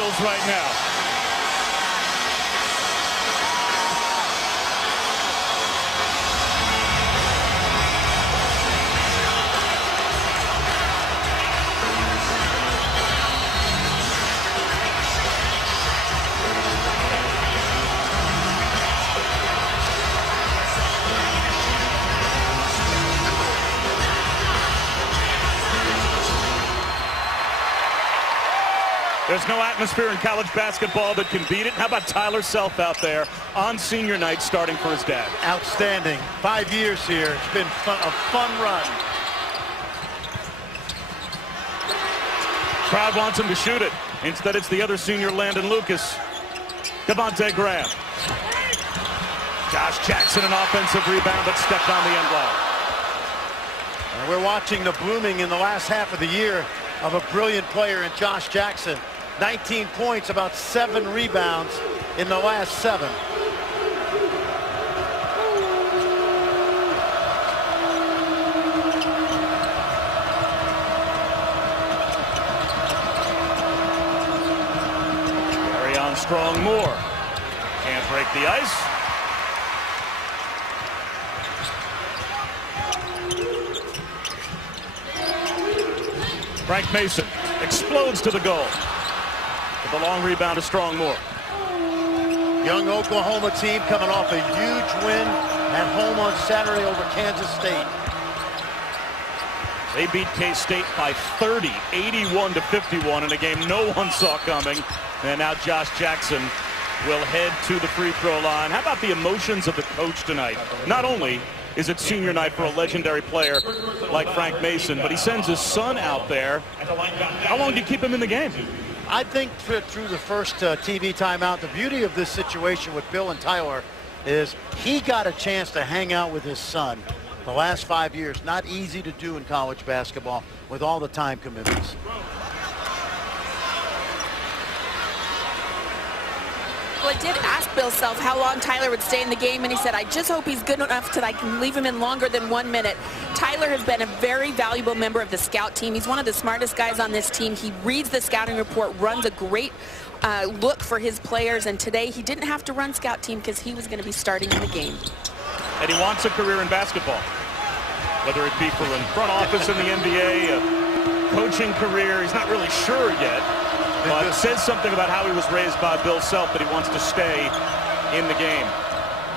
chills right now. There's no atmosphere in college basketball that can beat it. How about Tyler Self out there on senior night starting for his dad? Outstanding. 5 years here. It's been a fun run. Crowd wants him to shoot it. Instead, it's the other senior, Landon Lucas. Devontae Graham. Josh Jackson, an offensive rebound, but stepped on the end line. And we're watching the blooming in the last half of the year of a brilliant player in Josh Jackson. 19 points, about 7 rebounds in the last 7. Carry on strong Moore. Can't break the ice. Frank Mason explodes to the goal. The long rebound is Strong Moore. Young Oklahoma team coming off a huge win at home on Saturday over Kansas State. They beat K-State by 30, 81-51 in a game no one saw coming. And now Josh Jackson will head to the free throw line. How about the emotions of the coach tonight? Not only is it senior night for a legendary player like Frank Mason, but he sends his son out there. How long do you keep him in the game? I think through the first TV timeout, the beauty of this situation with Bill and Tyler is he got a chance to hang out with his son the last 5 years. Not easy to do in college basketball with all the time commitments. Well, I did ask Bill Self how long Tyler would stay in the game, and he said, I just hope he's good enough that I can leave him in longer than 1 minute. Tyler has been a very valuable member of the scout team. He's one of the smartest guys on this team. He reads the scouting report, runs a great look for his players, and today he didn't have to run scout team because he was going to be starting in the game. And he wants a career in basketball, whether it be for a front office in the NBA, a coaching career. He's not really sure yet. But it says something about how he was raised by Bill Self that he wants to stay in the game.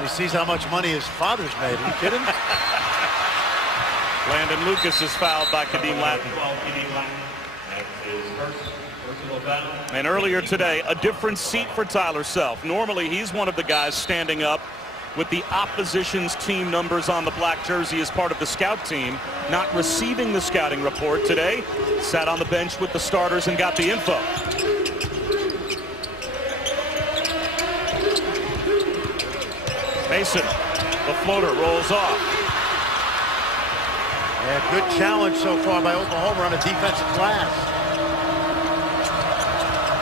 He sees how much money his father's made. Are you kidding? Landon Lucas is fouled by Kadeem Latin. And earlier today, a different seat for Tyler Self. Normally, he's one of the guys standing up with the opposition's team numbers on the black jersey as part of the scout team, not receiving the scouting report today. Sat on the bench with the starters and got the info. Mason, the floater rolls off. Yeah, good challenge so far by Oklahoma on a defensive glass.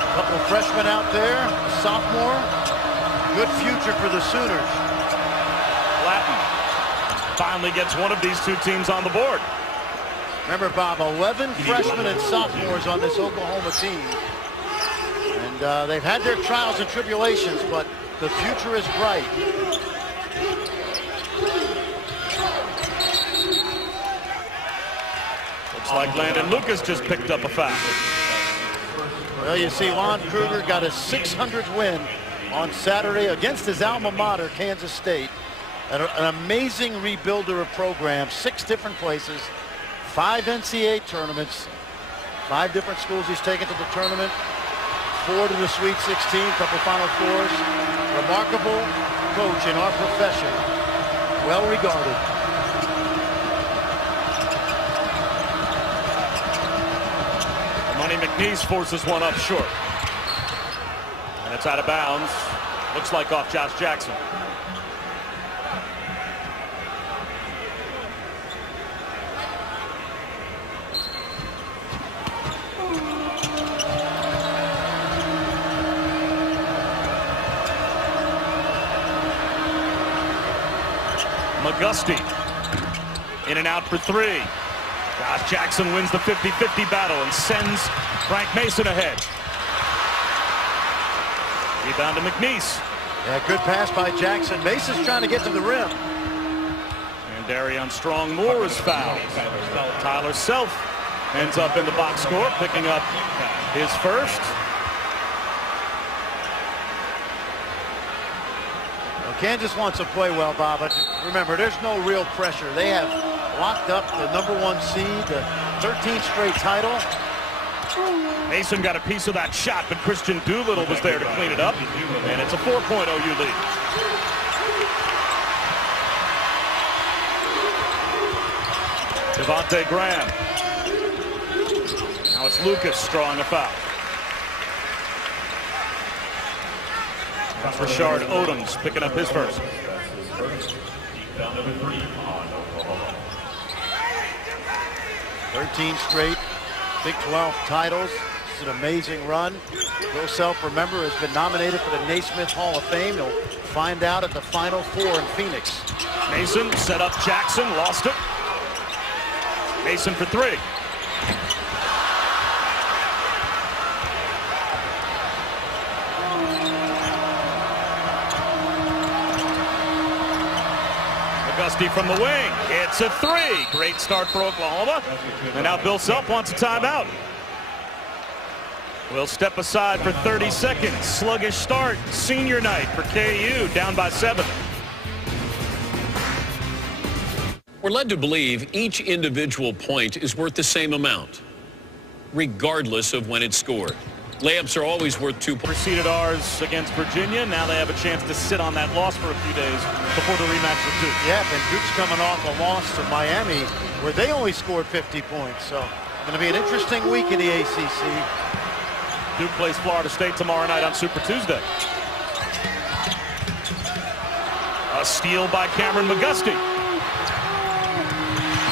A couple of freshmen out there, a sophomore. Good future for the Sooners. Latin finally gets one of these two teams on the board. Remember, Bob, 11 freshmen and sophomores on this Oklahoma team. And they've had their trials and tribulations, but the future is bright. Looks like Landon Lucas just picked up a foul. Well, you see, Lon Kruger got a 600th win on Saturday against his alma mater, Kansas State. An amazing rebuilder of programs, 6 different places, 5 NCAA tournaments, 5 different schools he's taken to the tournament, 4 to the Sweet 16, couple Final Fours. Remarkable coach in our profession, well regarded. Money McNeese forces one up short. And it's out of bounds. Looks like off Josh Jackson. McGusty in and out for 3. Josh Jackson wins the 50-50 battle and sends Frank Mason ahead. Rebound to McNeese. Yeah, good pass by Jackson. Mason's trying to get to the rim. And Darion Strong Moore is fouled. Tyler Self ends up in the box score, picking up his first. Well, Kansas wants to play well, Bob, but remember, there's no real pressure. They have locked up the #1 seed, the 13th straight title. Mason got a piece of that shot, but Christian Doolittle was there to clean it up, and it's a 4-point OU lead. Devontae Graham. Now it's Lucas drawing a foul. That's Rashard Odoms picking up his first. 13 straight Big 12 titles. It's an amazing run. Bill Self, remember, has been nominated for the Naismith Hall of Fame. He'll find out at the Final Four in Phoenix. Mason set up Jackson, lost it. Mason for three. Auguste from the wing. It's a three. Great start for Oklahoma. And now Bill Self wants a timeout. We'll step aside for 30 seconds. Sluggish start. Senior night for KU. Down by 7. We're led to believe each individual point is worth the same amount, regardless of when it's scored. Layups are always worth 2 points. Preceded ours against Virginia. Now they have a chance to sit on that loss for a few days before the rematch with Duke. Yeah, and Duke's coming off a loss to Miami where they only scored 50 points. So going to be an interesting week in the ACC. Duke plays Florida State tomorrow night on Super Tuesday. A steal by Cameron McGusty.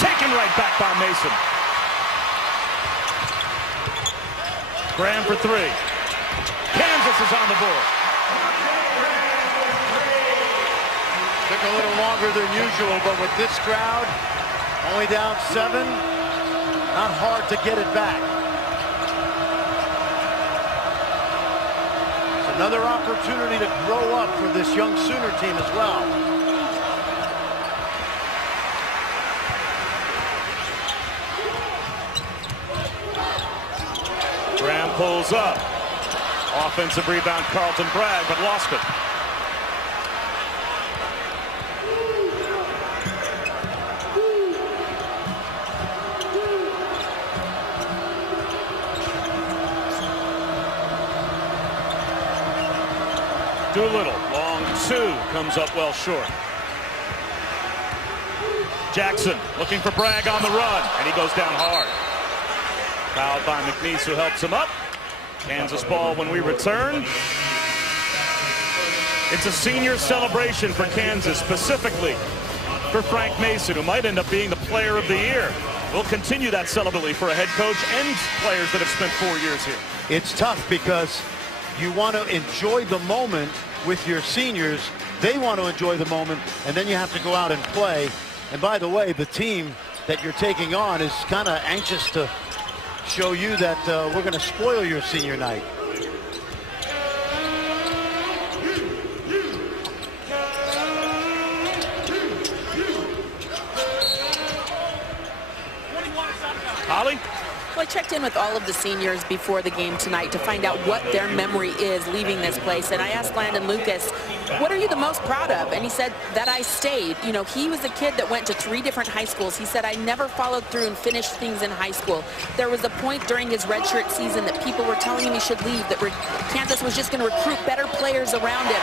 Taken right back by Mason. Graham for three. Kansas is on the board. Took a little longer than usual, but with this crowd, only down 7, not hard to get it back. It's another opportunity to grow up for this young Sooner team as well. Graham pulls up. Offensive rebound, Carlton Bragg, but lost it. Doolittle, long two, comes up well short. Jackson looking for Bragg on the run, and he goes down hard. Fouled by McNeese, who helps him up. Kansas ball when we return. It's a senior celebration for Kansas, specifically for Frank Mason, who might end up being the player of the year. We'll continue that celebration for a head coach and players that have spent 4 years here. It's tough because you want to enjoy the moment with your seniors. They want to enjoy the moment, and then you have to go out and play. And by the way, the team that you're taking on is kind of anxious to show you that we're going to spoil your senior night. Holly? Well, I checked in with all of the seniors before the game tonight to find out what their memory is leaving this place. And I asked Landon Lucas, what are you the most proud of? And he said that I stayed. You know, he was a kid that went to 3 different high schools. He said, I never followed through and finished things in high school. There was a point during his redshirt season that people were telling him he should leave, that Kansas was just going to recruit better players around him.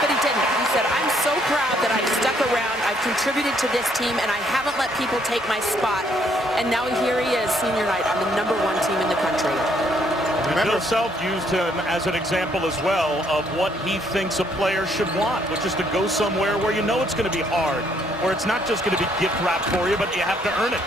But he didn't. He said, I'm so proud that I've stuck around, I've contributed to this team, and I haven't let people take my spot. And now here he is, senior night, on the #1 team in the country. Bill Self used him as an example as well of what he thinks a player should want, which is to go somewhere where you know it's going to be hard, where it's not just going to be gift wrapped for you, but you have to earn it.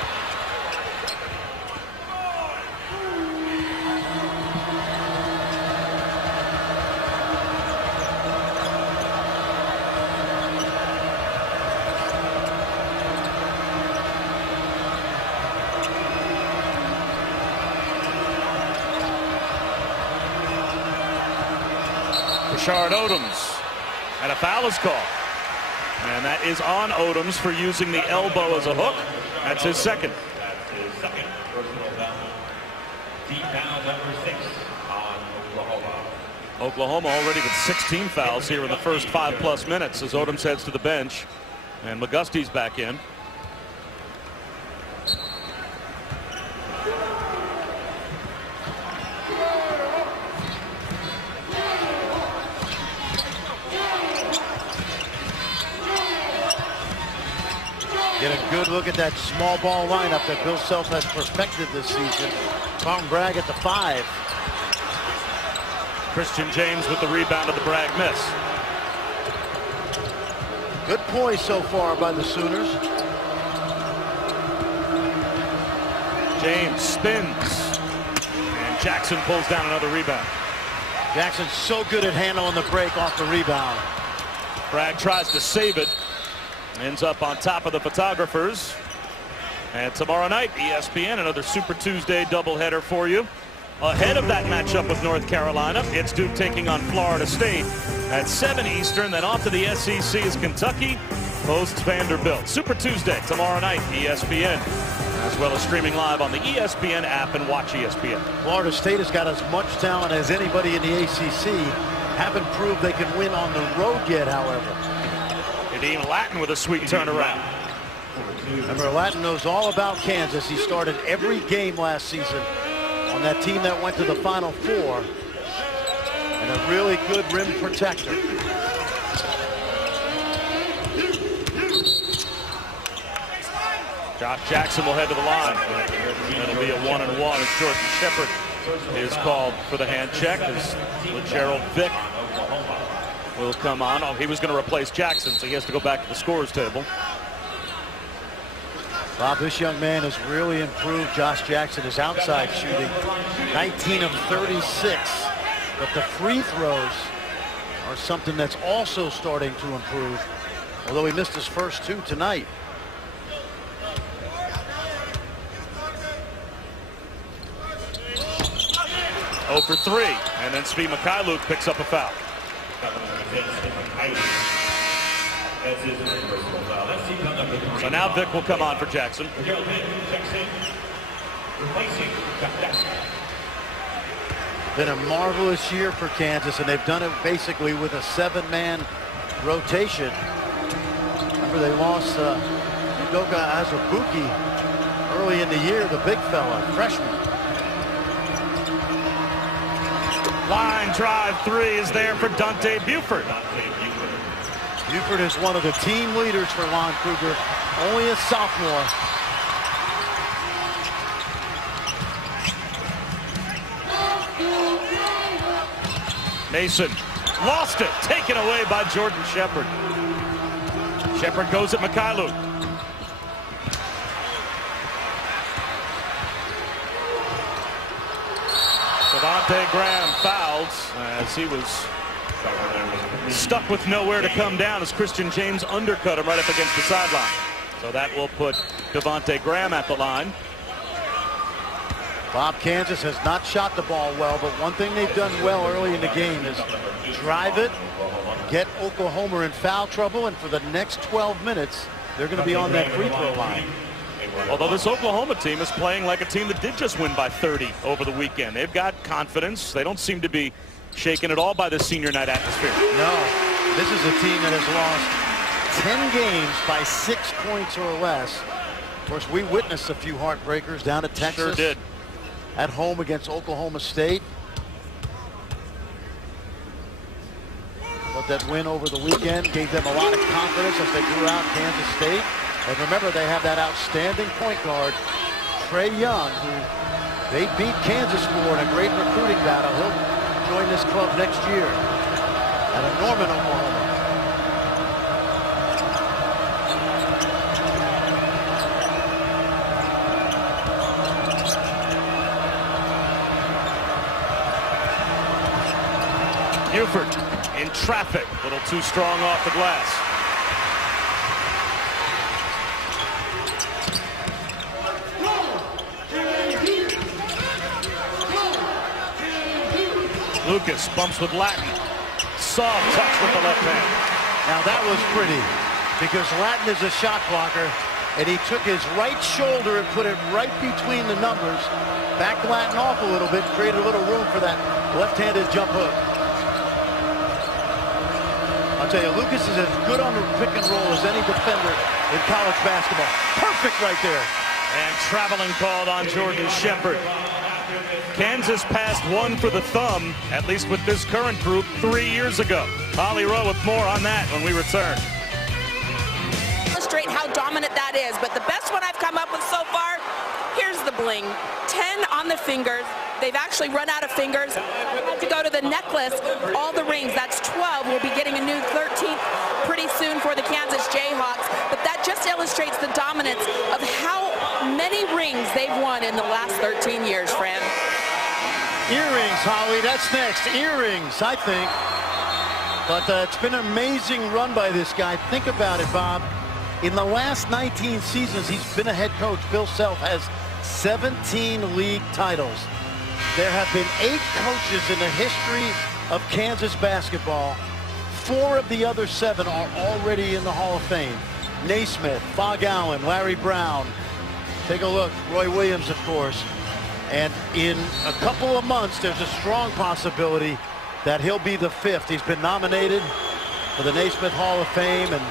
Rashard Odoms. And a foul is called. And that is on Odoms for using the elbow as a hook. That's his second. Oklahoma already with 16 fouls here in the first 5+ minutes as Odoms heads to the bench. And McGusty's back in. Get a good look at that small ball lineup that Bill Self has perfected this season. Carlton Bragg at the 5. Christian James with the rebound of the Bragg miss. Good poise so far by the Sooners. James spins. And Jackson pulls down another rebound. Jackson's so good at handling the break off the rebound. Bragg tries to save it. Ends up on top of the photographers. And tomorrow night, ESPN, another Super Tuesday doubleheader for you. Ahead of that matchup with North Carolina, it's Duke taking on Florida State at 7 Eastern. Then off to the SEC is Kentucky, hosts Vanderbilt. Super Tuesday tomorrow night, ESPN, as well as streaming live on the ESPN app and watch ESPN. Florida State has got as much talent as anybody in the ACC. Haven't proved they can win on the road yet, however. Dean Latin with a sweet turnaround. Remember, Latin knows all about Kansas. He started every game last season on that team that went to the Final Four. And a really good rim protector. Josh Jackson will head to the line. It'll be a 1-and-1 as Jordan Shepherd is called for the hand check as LeGerald Vick will come on. Oh, he was going to replace Jackson, so he has to go back to the scorers table. Bob, this young man has really improved. Josh Jackson is outside shooting 19 of 36. But the free throws are something that's also starting to improve, although he missed his first 2 tonight. Oh for 3, and then Svi Mykhailiuk picks up a foul. So now Vick will come on for Jackson. Been a marvelous year for Kansas, and they've done it basically with a 7-man rotation. Remember, they lost Udoka Azubuike early in the year, the big fella, freshman. Line drive 3 is there for Dante Buford. Buford is one of the team leaders for Lon Kruger, only a sophomore. Mason lost it, taken away by Jordan Shepherd. Shepherd goes at Mykhailiuk. Devontae Graham fouls as he was stuck with nowhere to come down as Christian James undercut him right up against the sideline. So that will put Devontae Graham at the line. Bob, Kansas has not shot the ball well, but one thing they've done well early in the game is drive it, get Oklahoma in foul trouble, and for the next 12 minutes, they're going to be on that free throw line. Although this Oklahoma team is playing like a team that did just win by 30 over the weekend. They've got confidence. They don't seem to be shaken at all by the senior night atmosphere. No, this is a team that has lost 10 games by 6 points or less. Of course, we witnessed a few heartbreakers down at Texas. Sure did. At home against Oklahoma State. But that win over the weekend gave them a lot of confidence as they drew out Kansas State. And remember, they have that outstanding point guard, Trae Young, who they beat Kansas for in a great recruiting battle. He'll join this club next year out of Norman, Oklahoma. Buford in traffic, a little too strong off the glass. Lucas bumps with Latin. soft touch with the left hand. Now that was pretty, because Lattin is a shot blocker, and he took his right shoulder and put it right between the numbers, backed Lattin off a little bit, created a little room for that left-handed jump hook. I'll tell you, Lucas is as good on the pick and roll as any defender in college basketball. Perfect right there. And traveling called on Jordan Shepherd. Kansas passed one for the thumb, at least with this current group, 3 years ago. Holly Rowe with more on that when we return. Illustrate how dominant that is, but the best one I've come up with so far, here's the bling. 10 on the fingers. They've actually run out of fingers. To go to the necklace, all the rings, that's 12. We'll be getting a new 13th pretty soon for the Kansas Jayhawks. But that just illustrates the dominance of how many rings they've won in the last 13 years, Fran. Earrings, Holly, that's next. Earrings, I think. But it's been an amazing run by this guy. Think about it, Bob. In the last 19 seasons, he's been a head coach. Bill Self has 17 league titles. There have been 8 coaches in the history of Kansas basketball. 4 of the other 7 are already in the Hall of Fame. Naismith, Phog Allen, Larry Brown. Take a look, Roy Williams, of course. And in a couple of months, there's a strong possibility that he'll be the 5th. He's been nominated for the Naismith Hall of Fame, and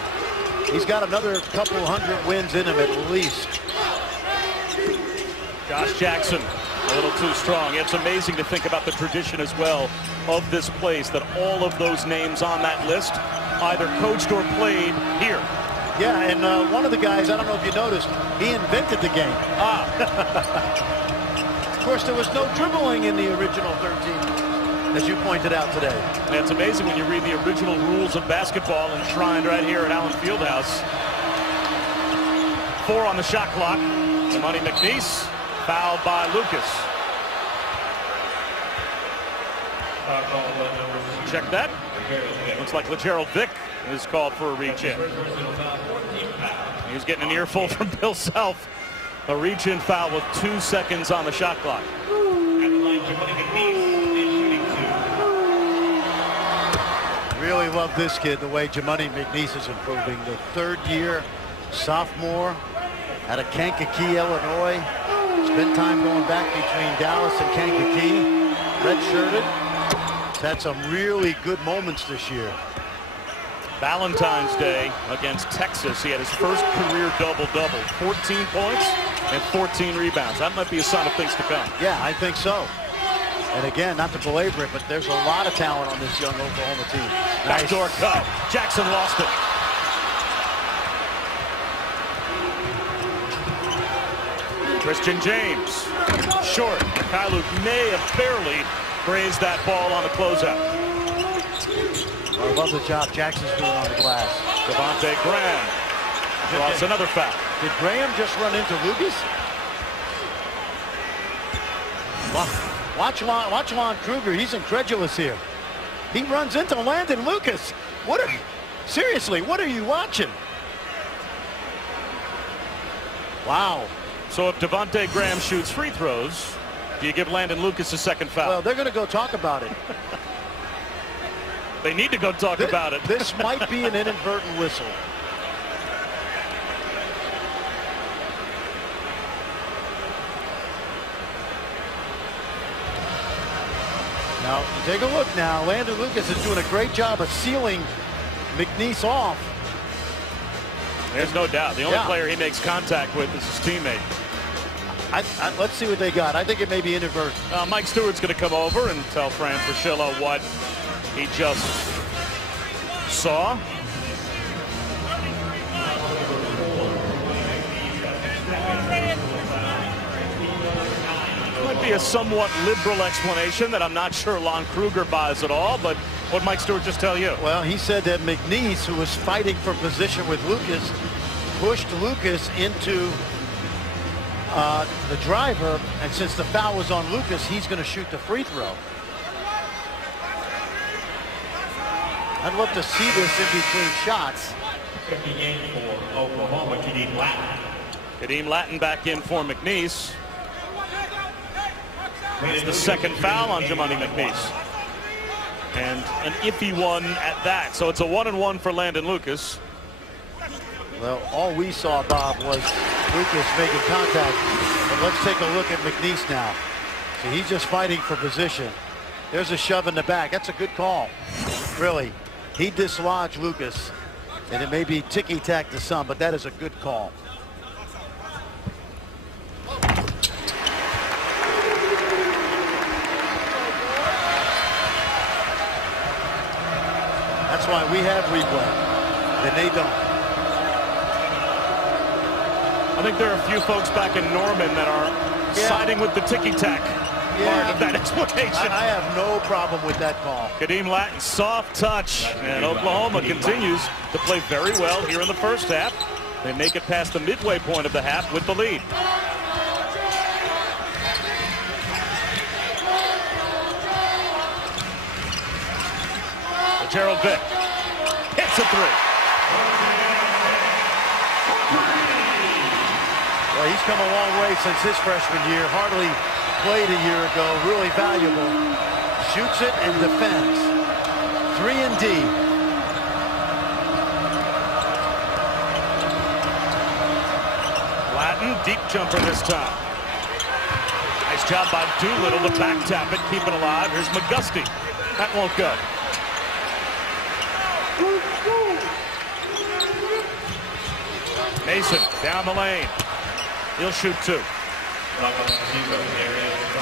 he's got another couple hundred wins in him at least. Josh Jackson, a little too strong. It's amazing to think about the tradition as well of this place, that all of those names on that list either coached or played here. Yeah, and one of the guys, I don't know if you noticed, he invented the game. Of course, there was no dribbling in the original 13, as you pointed out today. And it's amazing when you read the original rules of basketball enshrined right here at Allen Fieldhouse. 4 on the shot clock. Jimani McNeese fouled by Lucas. Check that. Looks like LaGerald Vick is called for a reach-in. He's getting an earful from Bill Self. A reach-in foul with 2 seconds on the shot clock. Really love this kid, the way Jimani McNeese is improving. The 3rd year sophomore out of Kankakee, Illinois. Spent time going back between Dallas and Kankakee. Red-shirted. He's had some really good moments this year. Valentine's Day against Texas, he had his first career double-double. 14 points and 14 rebounds. That might be a sign of things to come. Yeah, I think so. And again, not to belabor it, but there's a lot of talent on this young Oklahoma team. Nice. Backdoor cut. Jackson lost it. Christian James. Short. Kylu may have barely grazed that ball on the closeout. I love the job Jackson's doing on the glass. Devontae Graham draws another foul. Did Graham just run into Lucas? Watch Lon Kruger. He's incredulous here. He runs into Landon Lucas. Seriously, what are you watching? Wow. So if Devontae Graham shoots free throws, do you give Landon Lucas a second foul? Well, they're going to go talk about it. They need to go talk about it. This might be an inadvertent whistle. Now, take a look now. Landon Lucas is doing a great job of sealing McNeese off. There's no doubt. The only player he makes contact with is his teammate. Let's see what they got. I think it may be inadvertent. Mike Stewart's going to come over and tell Fran Fraschilla what he just saw. Might be a somewhat liberal explanation that I'm not sure Lon Kruger buys at all, but what Mike Stewart just tell you? Well, he said that McNeese, who was fighting for position with Lucas, pushed Lucas into the driver, and since the foul was on Lucas, he's going to shoot the free throw. I'd love to see this in between shots. For Oklahoma, Kadeem Lattin. Kadeem Lattin back in for McNeese. It's the second foul on Jimani McNeese. and an iffy one at that. So it's a 1-and-1 for Landon Lucas. Well, all we saw, Bob, was Lucas making contact. But let's take a look at McNeese now. So he's just fighting for position. There's a shove in the back. That's a good call. Really. He dislodged Lucas. And it may be ticky-tack to some, but that is a good call. That's why we have replay, and they don't. I think there are a few folks back in Norman that are siding with the ticky-tack part of that explanation. I have no problem with that call. Kadeem Lattin, soft touch, and Oklahoma continues to play very well here in the first half. They make it past the midway point of the half with the lead. Gerald Vick hits a three. Well, he's come a long way since his freshman year. Hardly played a year ago. Really valuable. Shoots it and defends. 3 and D. Lattin, deep jumper this time. Nice job by Doolittle to back tap it, keep it alive. Here's McGusty. That won't go. Mason down the lane. He'll shoot 2.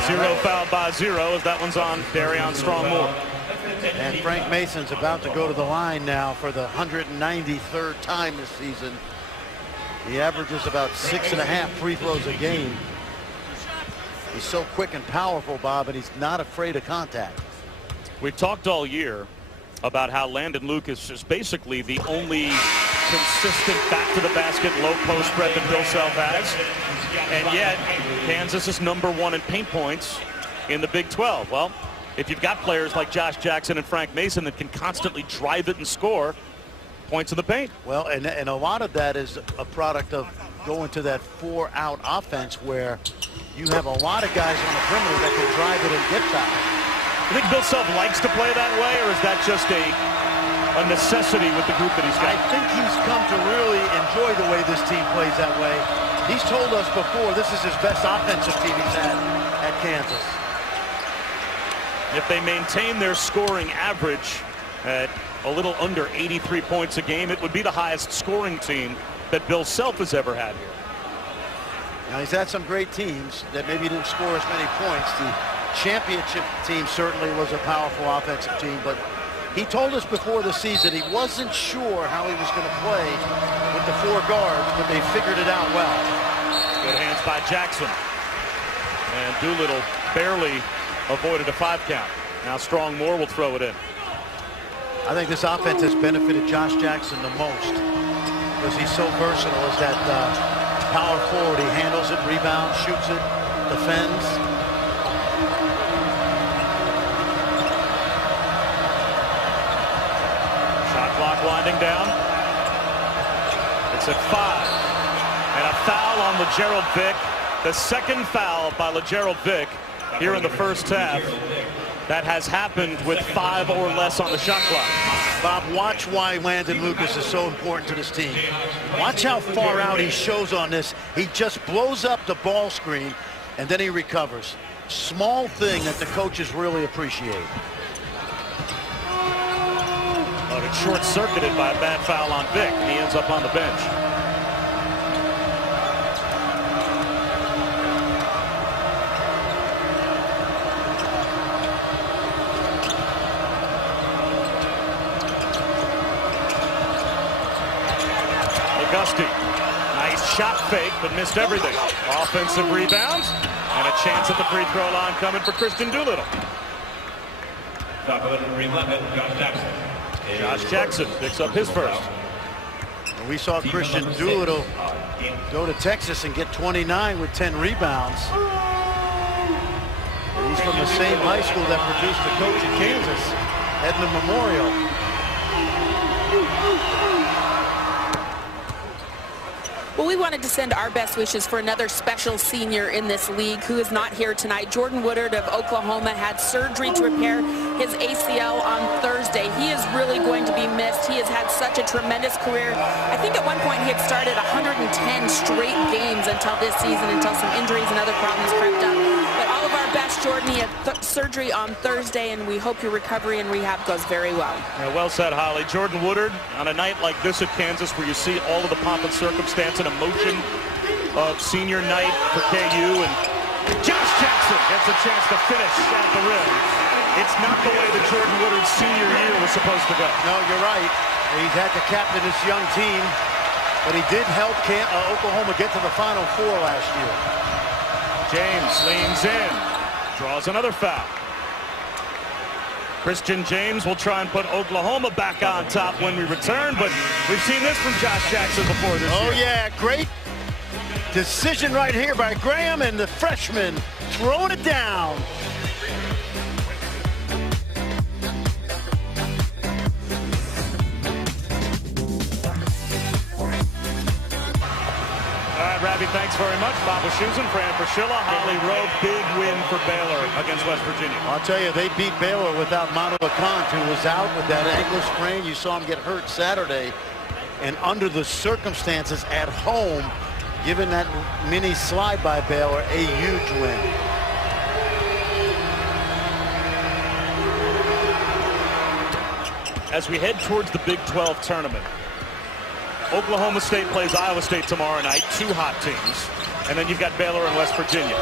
0 fouled by 0 as that one's on Darion Strong-Moore. And Frank Mason's about to go to the line now for the 193rd time this season. He averages about 6.5 free throws a game. He's so quick and powerful, Bob, and he's not afraid of contact. We've talked all year about how Landon Lucas is basically the only consistent back to the basket low post threat that Bill Self has, and yet Kansas is #1 in paint points in the Big 12. Well, if you've got players like Josh Jackson and Frank Mason that can constantly drive it and score points in the paint. Well, and a lot of that is a product of going to that 4-out offense where you have a lot of guys on the perimeter that can drive it and get fouled. You think Bill Self likes to play that way, or is that just a necessity with the group that he's got? I think he's come to really enjoy the way this team plays that way. He's told us before this is his best offensive team he's had at Kansas. If they maintain their scoring average at a little under 83 points a game, it would be the highest scoring team that Bill Self has ever had here. Now, he's had some great teams that maybe didn't score as many points. The championship team certainly was a powerful offensive team, but he told us before the season he wasn't sure how he was going to play with the 4 guards, but they figured it out well. Good hands by Jackson. And Doolittle barely avoided a 5 count. Now Strong-Moore will throw it in. I think this offense has benefited Josh Jackson the most because he's so versatile as that power forward. He handles it, rebounds, shoots it, defends. Shot clock winding down. It's at 5. And a foul on LeGerald Vick. The second foul by LeGerald Vick here in the first half. That has happened with 5 or less on the shot clock. Bob, watch why Landon Lucas is so important to this team. Watch how far out he shows on this. He just blows up the ball screen, and then he recovers. Small thing that the coaches really appreciate. But it's short-circuited by a bad foul on Vick, and he ends up on the bench. McGusty, nice shot fake, but missed everything. Offensive rebounds, and a chance at the free throw line coming for Christian Doolittle. Josh Jackson picks up his first. We saw Christian Doolittle go to Texas and get 29 with 10 rebounds. And he's from the same high school that produced the coach in Kansas, Edmond Memorial. Well, we wanted to send our best wishes for another special senior in this league who is not here tonight. Jordan Woodard of Oklahoma had surgery to repair his ACL on Thursday. He is really going to be missed. He has had such a tremendous career. I think at one point he had started 110 straight games until this season, until some injuries and other problems crept up. But all of our best, Jordan. He had surgery on Thursday, and we hope your recovery and rehab goes very well. Yeah, well said, Holly. Jordan Woodard, on a night like this at Kansas, where you see all of the pomp and circumstance and emotion of senior night for KU, and Josh Jackson gets a chance to finish at the rim. It's not the way that Jordan Woodard's senior year was supposed to go. No, you're right. He's had to captain this young team, but he did help Oklahoma get to the Final Four last year. James leans in, draws another foul. Christian James will try and put Oklahoma back on top when we return, but we've seen this from Josh Jackson before this year. Oh, yeah, great decision right here by Graham, and the freshman throwing it down. Ravi, thanks very much. Bob Wischusen, Fran Fraschilla, Holly Rowe, big win for Baylor against West Virginia. I'll tell you, they beat Baylor without Manu Kant, who was out with that ankle sprain. You saw him get hurt Saturday. And under the circumstances at home, given that mini slide by Baylor, a huge win. As we head towards the Big 12 tournament, Oklahoma State plays Iowa State tomorrow night, two hot teams. And then you've got Baylor and West Virginia.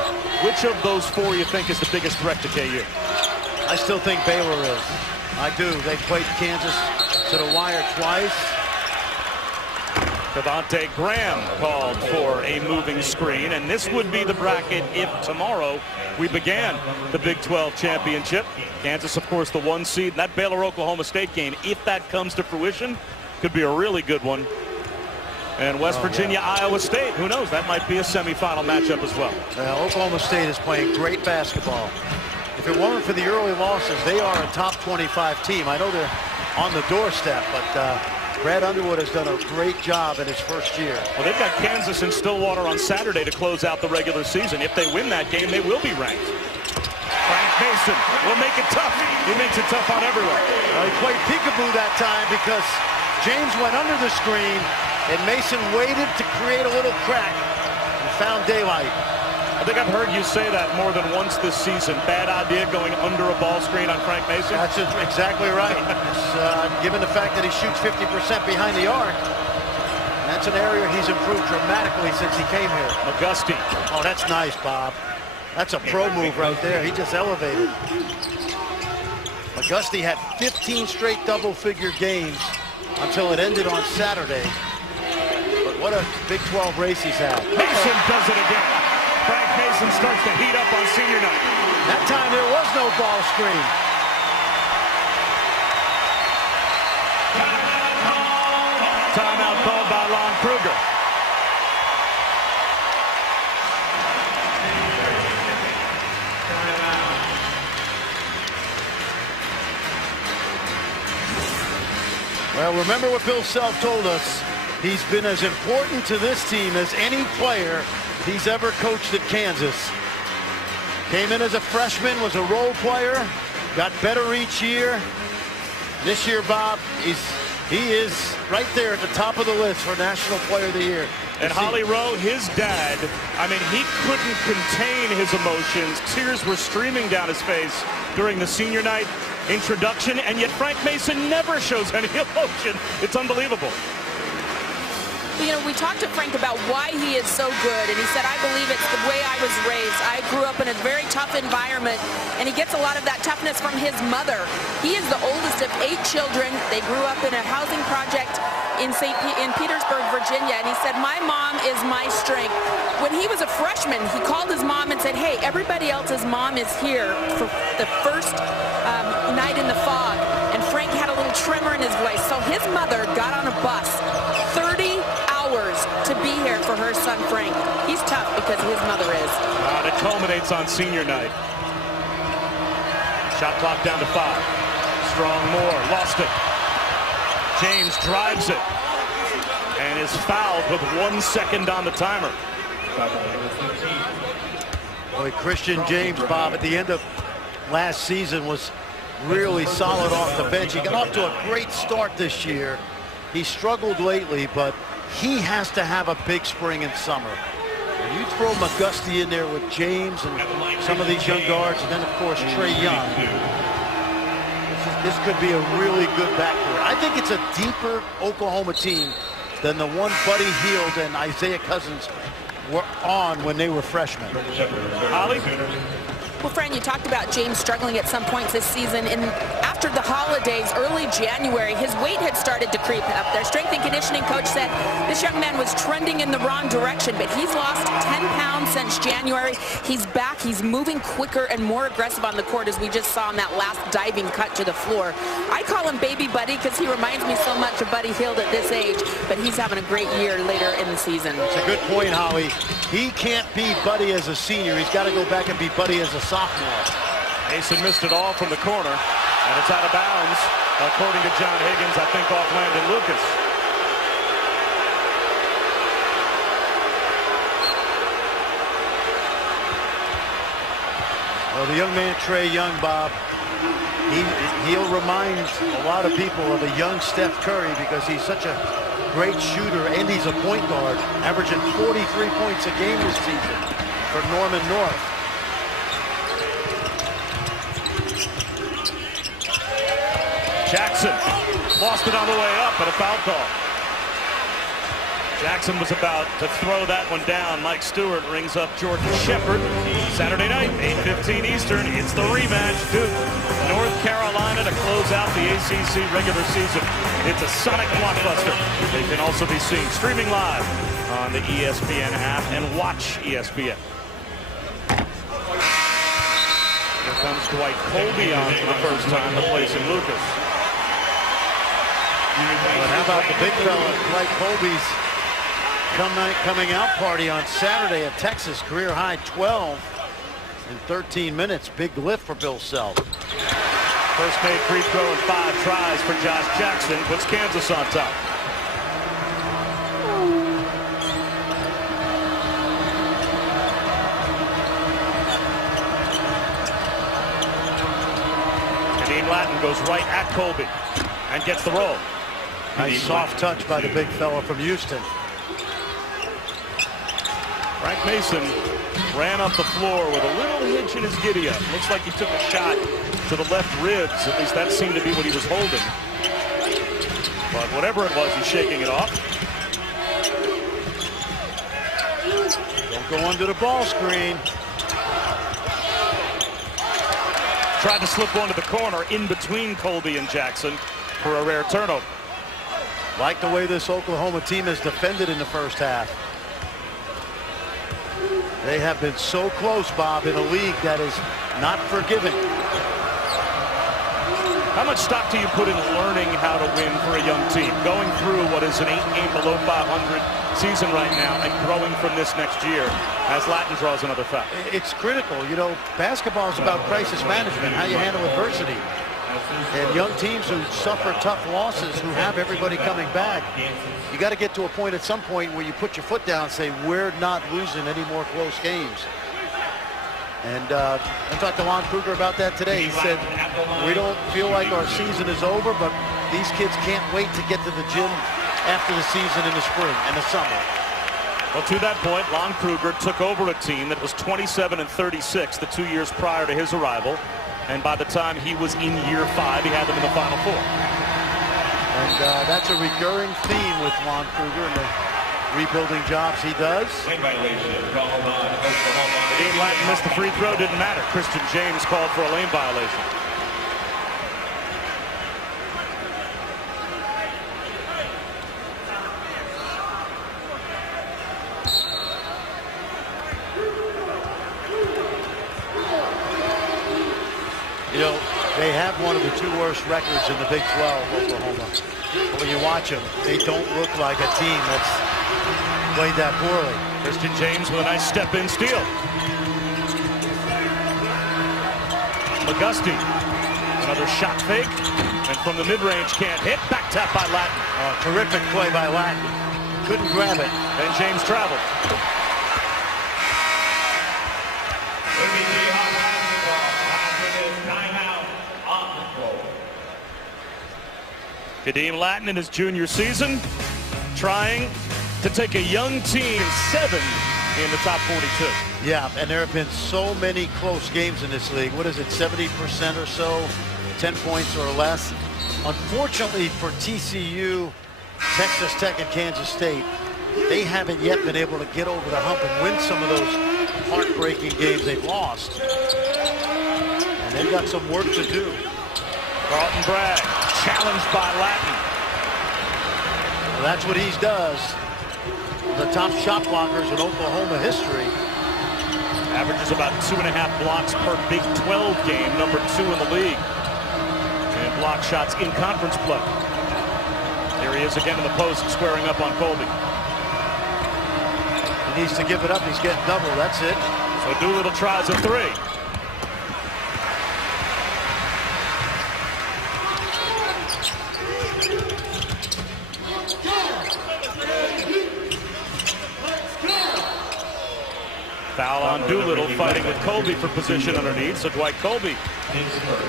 Which of those four you think is the biggest threat to KU? I still think Baylor is. I do. They played Kansas to the wire twice. Devontae Graham called for a moving screen, and this would be the bracket if tomorrow we began the Big 12 championship. Kansas, of course, the 1 seed. And that Baylor-Oklahoma State game, if that comes to fruition, could be a really good one. And West Virginia, Iowa State, who knows? That might be a semifinal matchup as well. Oklahoma State is playing great basketball. If it weren't for the early losses, they are a top 25 team. I know they're on the doorstep, but Brad Underwood has done a great job in his first year. Well, they've got Kansas and Stillwater on Saturday to close out the regular season. If they win that game, they will be ranked. Frank Mason will make it tough. He makes it tough on everyone. He played peekaboo that time because James went under the screen, and Mason waited to create a little crack and found daylight. I think I've heard you say that more than once this season. Bad idea going under a ball screen on Frank Mason. That's exactly right. Given the fact that he shoots 50% behind the arc, that's an area he's improved dramatically since he came here. Auguste. Oh, that's nice, Bob. That's a pro move right there. He just elevated. Auguste had 15 straight double-figure games until it ended on Saturday. But what a Big 12 race he's had. Mason does it again. Frank Mason starts to heat up on senior night. That time there was no ball screen. Timeout called by Lon Kruger. Well, remember what Bill Self told us. He's been as important to this team as any player he's ever coached at Kansas. Came in as a freshman, was a role player, got better each year. This year, Bob, he is right there at the top of the list for National Player of the Year. And Holly Rowe, his dad, I mean, he couldn't contain his emotions. Tears were streaming down his face during the senior night introduction, and yet Frank Mason never shows any emotion. It's unbelievable. You know, we talked to Frank about why he is so good, and he said, I believe it's the way I was raised. I grew up in a very tough environment, and he gets a lot of that toughness from his mother. He is the oldest of 8 children. They grew up in a housing project in Petersburg, Virginia, and he said, my mom is my strength. When he was a freshman, he called his mom and said, hey, everybody else's mom is here for the first night in the fog, and Frank had a little tremor in his voice. So his mother got on a bus 30 hours to be here for her son Frank. He's tough because his mother is. It culminates on senior night. Shot clock down to 5. Strong more, lost it. James drives it. and is fouled with 1 second on the timer. Boy, Christian James, Bob, at the end of last season was really solid off the bench. He got off to a great start this year. He struggled lately, but he has to have a big spring and summer. And you throw McGusty in there with James and some of these young guards, and then, of course, Trae Young. This could be a really good backcourt. I think it's a deeper Oklahoma team than the one Buddy Hield and Isaiah Cousins were on when they were freshmen. Holly? Well, Fran, you talked about James struggling at some points this season, and after the holidays, early January, his weight had started to creep up. Their strength and conditioning coach said this young man was trending in the wrong direction, but he's lost 10 pounds since January. He's back. He's moving quicker and more aggressive on the court, as we just saw in that last diving cut to the floor. I call him Baby Buddy because he reminds me so much of Buddy Hield at this age, but he's having a great year later in the season. It's a good point, Holly. He can't be Buddy as a senior. He's got to go back and be Buddy as a sophomore. Mason missed it all from the corner, and it's out of bounds, according to John Higgins, I think off Landon Lucas. Well, the young man, Trae Young, Bob, he'll remind a lot of people of a young Steph Curry because he's such a great shooter, and he's a point guard, averaging 43 points a game this season for Norman North. Jackson lost it on the way up, but a foul call. Jackson was about to throw that one down. Mike Stewart rings up Jordan Shepherd. Saturday night, 8:15 Eastern. It's the rematch. Duke, North Carolina, to close out the ACC regular season. It's a sonic blockbuster. They can also be seen streaming live on the ESPN app and watch ESPN. Here comes Dwight Colby on for the first time, replacing Lucas. But how about the big fella, Dwight Colby's coming out party on Saturday at Texas, career high 12 in 13 minutes. Big lift for Bill Self. First made free throw and 5 tries for Josh Jackson puts Kansas on top. Kadeem Lattin goes right at Colby and gets the roll. Nice soft touch by the big fella from Houston. Frank Mason ran up the floor with a little hitch in his giddy-up. Looks like he took a shot to the left ribs. At least that seemed to be what he was holding. But whatever it was, he's shaking it off. Don't go under the ball screen. Tried to slip one to the corner in between Colby and Jackson for a rare turnover. Like the way this Oklahoma team has defended in the first half. They have been so close, Bob, in a league that is not forgiving. How much stock do you put in learning how to win for a young team? Going through what is an 8-game below 500 season right now and growing from this next year as Lattin draws another foul. It's critical. You know, basketball is about crisis management, how you handle adversity. And young teams who suffer tough losses, who have everybody coming back, you got to get to a point at some point where you put your foot down and say, we're not losing any more close games. And I talked to Lon Kruger about that today. He said, we don't feel like our season is over, but these kids can't wait to get to the gym after the season in the spring and the summer. Well, to that point, Lon Kruger took over a team that was 27-36 the 2 years prior to his arrival. And by the time he was in year 5, he had them in the Final Four. And that's a recurring theme with Lon Kruger and the rebuilding jobs he does. Lane violation called on Oklahoma. Kadeem Lattin missed the free throw, didn't matter. Christian James called for a lane violation. You know, they have one of the 2 worst records in the Big 12, Oklahoma. But when you watch them, they don't look like a team that's played that poorly. Christian James with a nice step-in steal. McGusty, another shot fake, and from the mid-range can't hit. Back tap by Lattin. Terrific play by Lattin. couldn't grab it. And James traveled. Kadeem Lattin in his junior season trying to take a young team 7 in the top 42. Yeah, and there have been so many close games in this league. What is it, 70% or so, 10 points or less? Unfortunately for TCU, Texas Tech, and Kansas State, they haven't yet been able to get over the hump and win some of those heartbreaking games they've lost. And they've got some work to do. Carlton Bragg challenged by Lattin. Well, that's what he does. The top shot blockers in Oklahoma history. Averages about 2.5 blocks per Big 12 game, number 2 in the league. And block shots in conference play. There he is again in the post, squaring up on Colby. He needs to give it up. He's getting double. That's it. So Doolittle tries a 3. Foul on Doolittle, fighting with Colby for position underneath. So Dwight Colby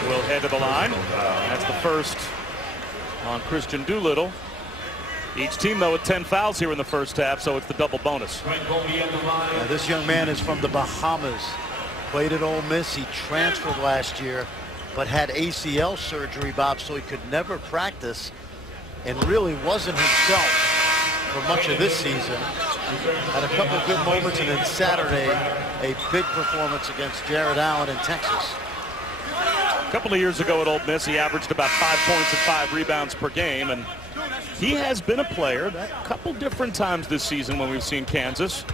will head to the line. That's the first on Christian Doolittle. Each team, though, with 10 fouls here in the first half, so it's the double bonus. Now, this young man is from the Bahamas. Played at Ole Miss. He transferred last year, but had ACL surgery, Bob, so he could never practice and really wasn't himself for much of this season. Had a couple good moments, and then Saturday, a big performance against Jared Allen in Texas. A couple of years ago at Ole Miss, he averaged about 5 points and 5 rebounds per game, and he has been a player that a couple different times this season when we've seen Kansas.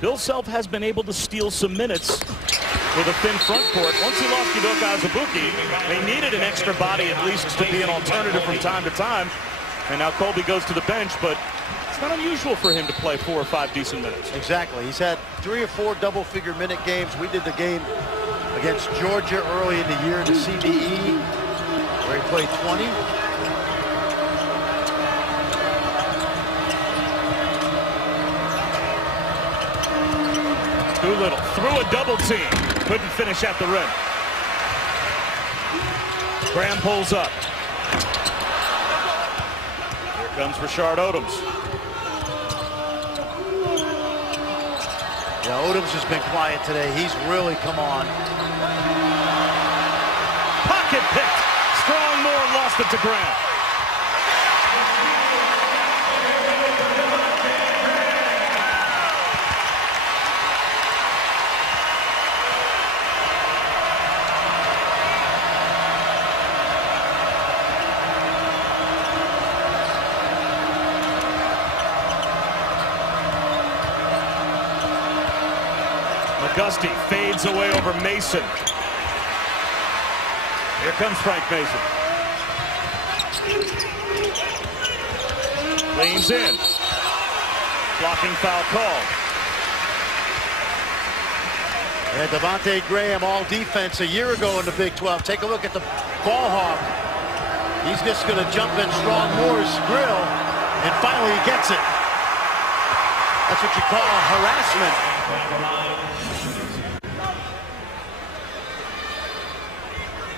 Bill Self has been able to steal some minutes with a thin front court. Once he lost Udoka Azubuike, they needed an extra body at least to be an alternative from time to time. And now Colby goes to the bench, but it's not unusual for him to play 4 or 5 decent minutes. Exactly. He's had 3 or 4 double-figure minute games. We did the game against Georgia early in the year in the CBE, where he played 20. Doolittle threw a double team. Couldn't finish at the rim. Graham pulls up. Here comes Rashard Odoms. Yeah, Odoms has been quiet today. He's really come on. Pocket picked. Strong Moore lost it to Graham. McGusty fades away over Mason. Here comes Frank Mason. Leans in. Blocking foul call. And Devontae Graham, all defense a year ago in the Big 12. Take a look at the ball hawk. He's just going to jump in Strong Moore's grill, and finally he gets it. That's what you call harassment.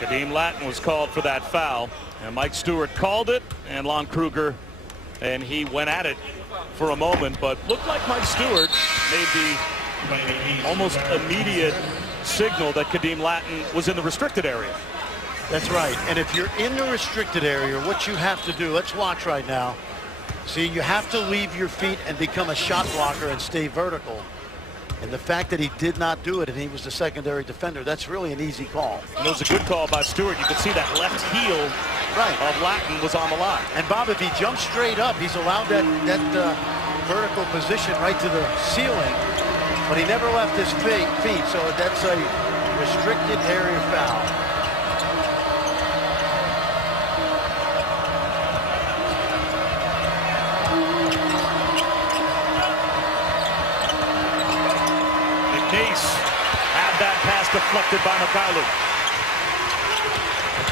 Kadeem Lattin was called for that foul, and Mike Stewart called it, and Lon Kruger, and he went at it for a moment, but looked like Mike Stewart made the almost immediate signal that Kadeem Lattin was in the restricted area. That's right, and if you're in the restricted area, what you have to do, let's watch right now. See, you have to leave your feet and become a shot blocker and stay vertical. And the fact that he did not do it and he was the secondary defender, that's really an easy call. And it was a good call by Stewart. You could see that left heel of Lattin was on the line. And Bob, if he jumps straight up, he's allowed that vertical position right to the ceiling, but he never left his feet, so that's a restricted area foul. Nice had that pass deflected by Makalu.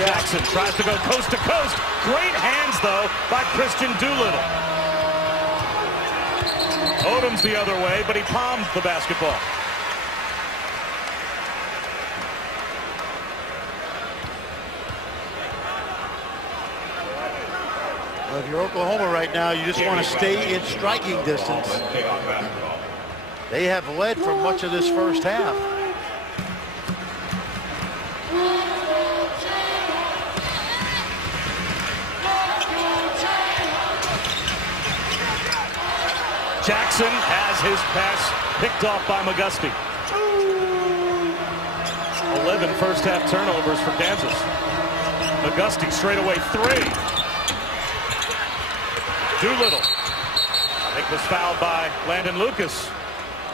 Jackson tries to go coast to coast. Great hands, though, by Christian Doolittle. Odom's the other way, but he palmed the basketball. Well, if you're Oklahoma right now, you just want to stay in striking distance. They have led for much of this first half. Jackson has his pass picked off by McGusty. 11 first half turnovers for Kansas. McGusty straight away 3. Doolittle, I think, was fouled by Landon Lucas.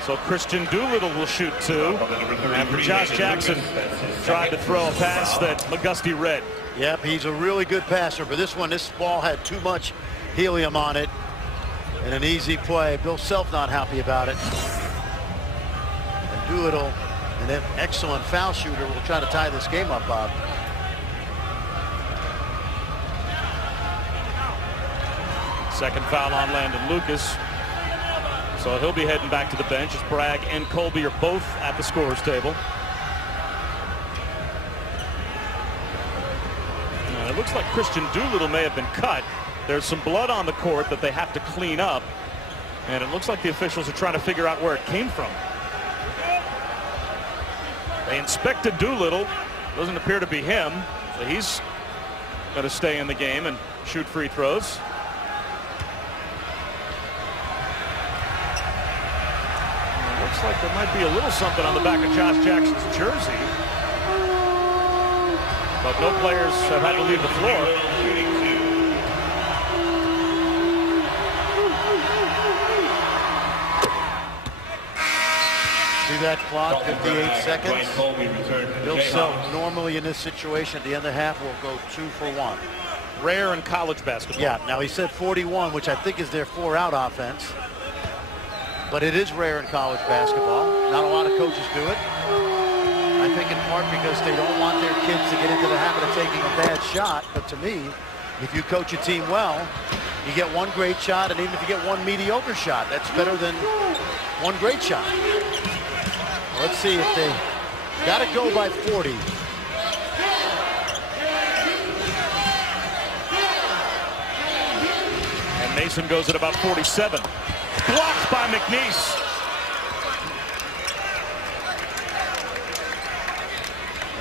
So Christian Doolittle will shoot 2 after Josh Jackson tried to throw a pass that McGusty read. Yep, he's a really good passer, but this ball had too much helium on it. And an easy play. Bill Self not happy about it. And Doolittle, an excellent foul shooter, will try to tie this game up, Bob. Second foul on Landon Lucas. So he'll be heading back to the bench as Bragg and Colby are both at the scorer's table. Now, it looks like Christian Doolittle may have been cut. There's some blood on the court that they have to clean up. And it looks like the officials are trying to figure out where it came from. They inspected Doolittle. Doesn't appear to be him. So he's going to stay in the game and shoot free throws. Looks like there might be a little something on the back of Josh Jackson's jersey. But no players have had to leave the floor. See that clock, 58 seconds. Bill Self normally in this situation at the end of the half will go 2 for 1. Rare in college basketball. Yeah, now he said 41, which I think is their 4-out offense. But it is rare in college basketball. Not a lot of coaches do it. I think in part because they don't want their kids to get into the habit of taking a bad shot. But to me, if you coach a team well, you get one great shot, and even if you get one mediocre shot, that's better than one great shot. Let's see if they got to go by 40. And Mason goes at about 47. Blocked by McNeese.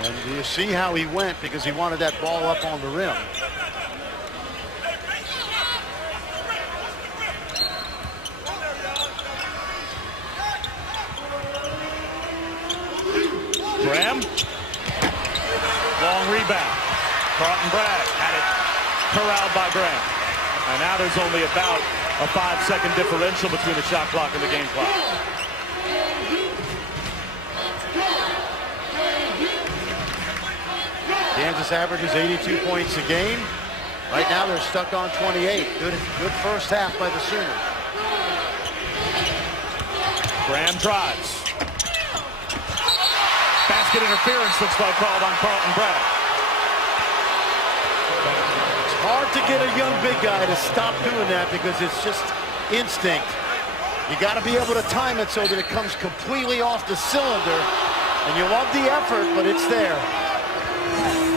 And you see how he went because he wanted that ball up on the rim. Graham. Long rebound. Carlton Bragg had it corralled by Graham. And now there's only about a 5-second differential between the shot clock and the game clock. Kansas averages 82 points a game. Right now they're stuck on 28. Good first half by the Sooners. Graham drives. Basket interference looks like called on Carlton Bragg. It's hard to get a young big guy to stop doing that because it's just instinct. You got to be able to time it so that it comes completely off the cylinder. And you love the effort, but it's there.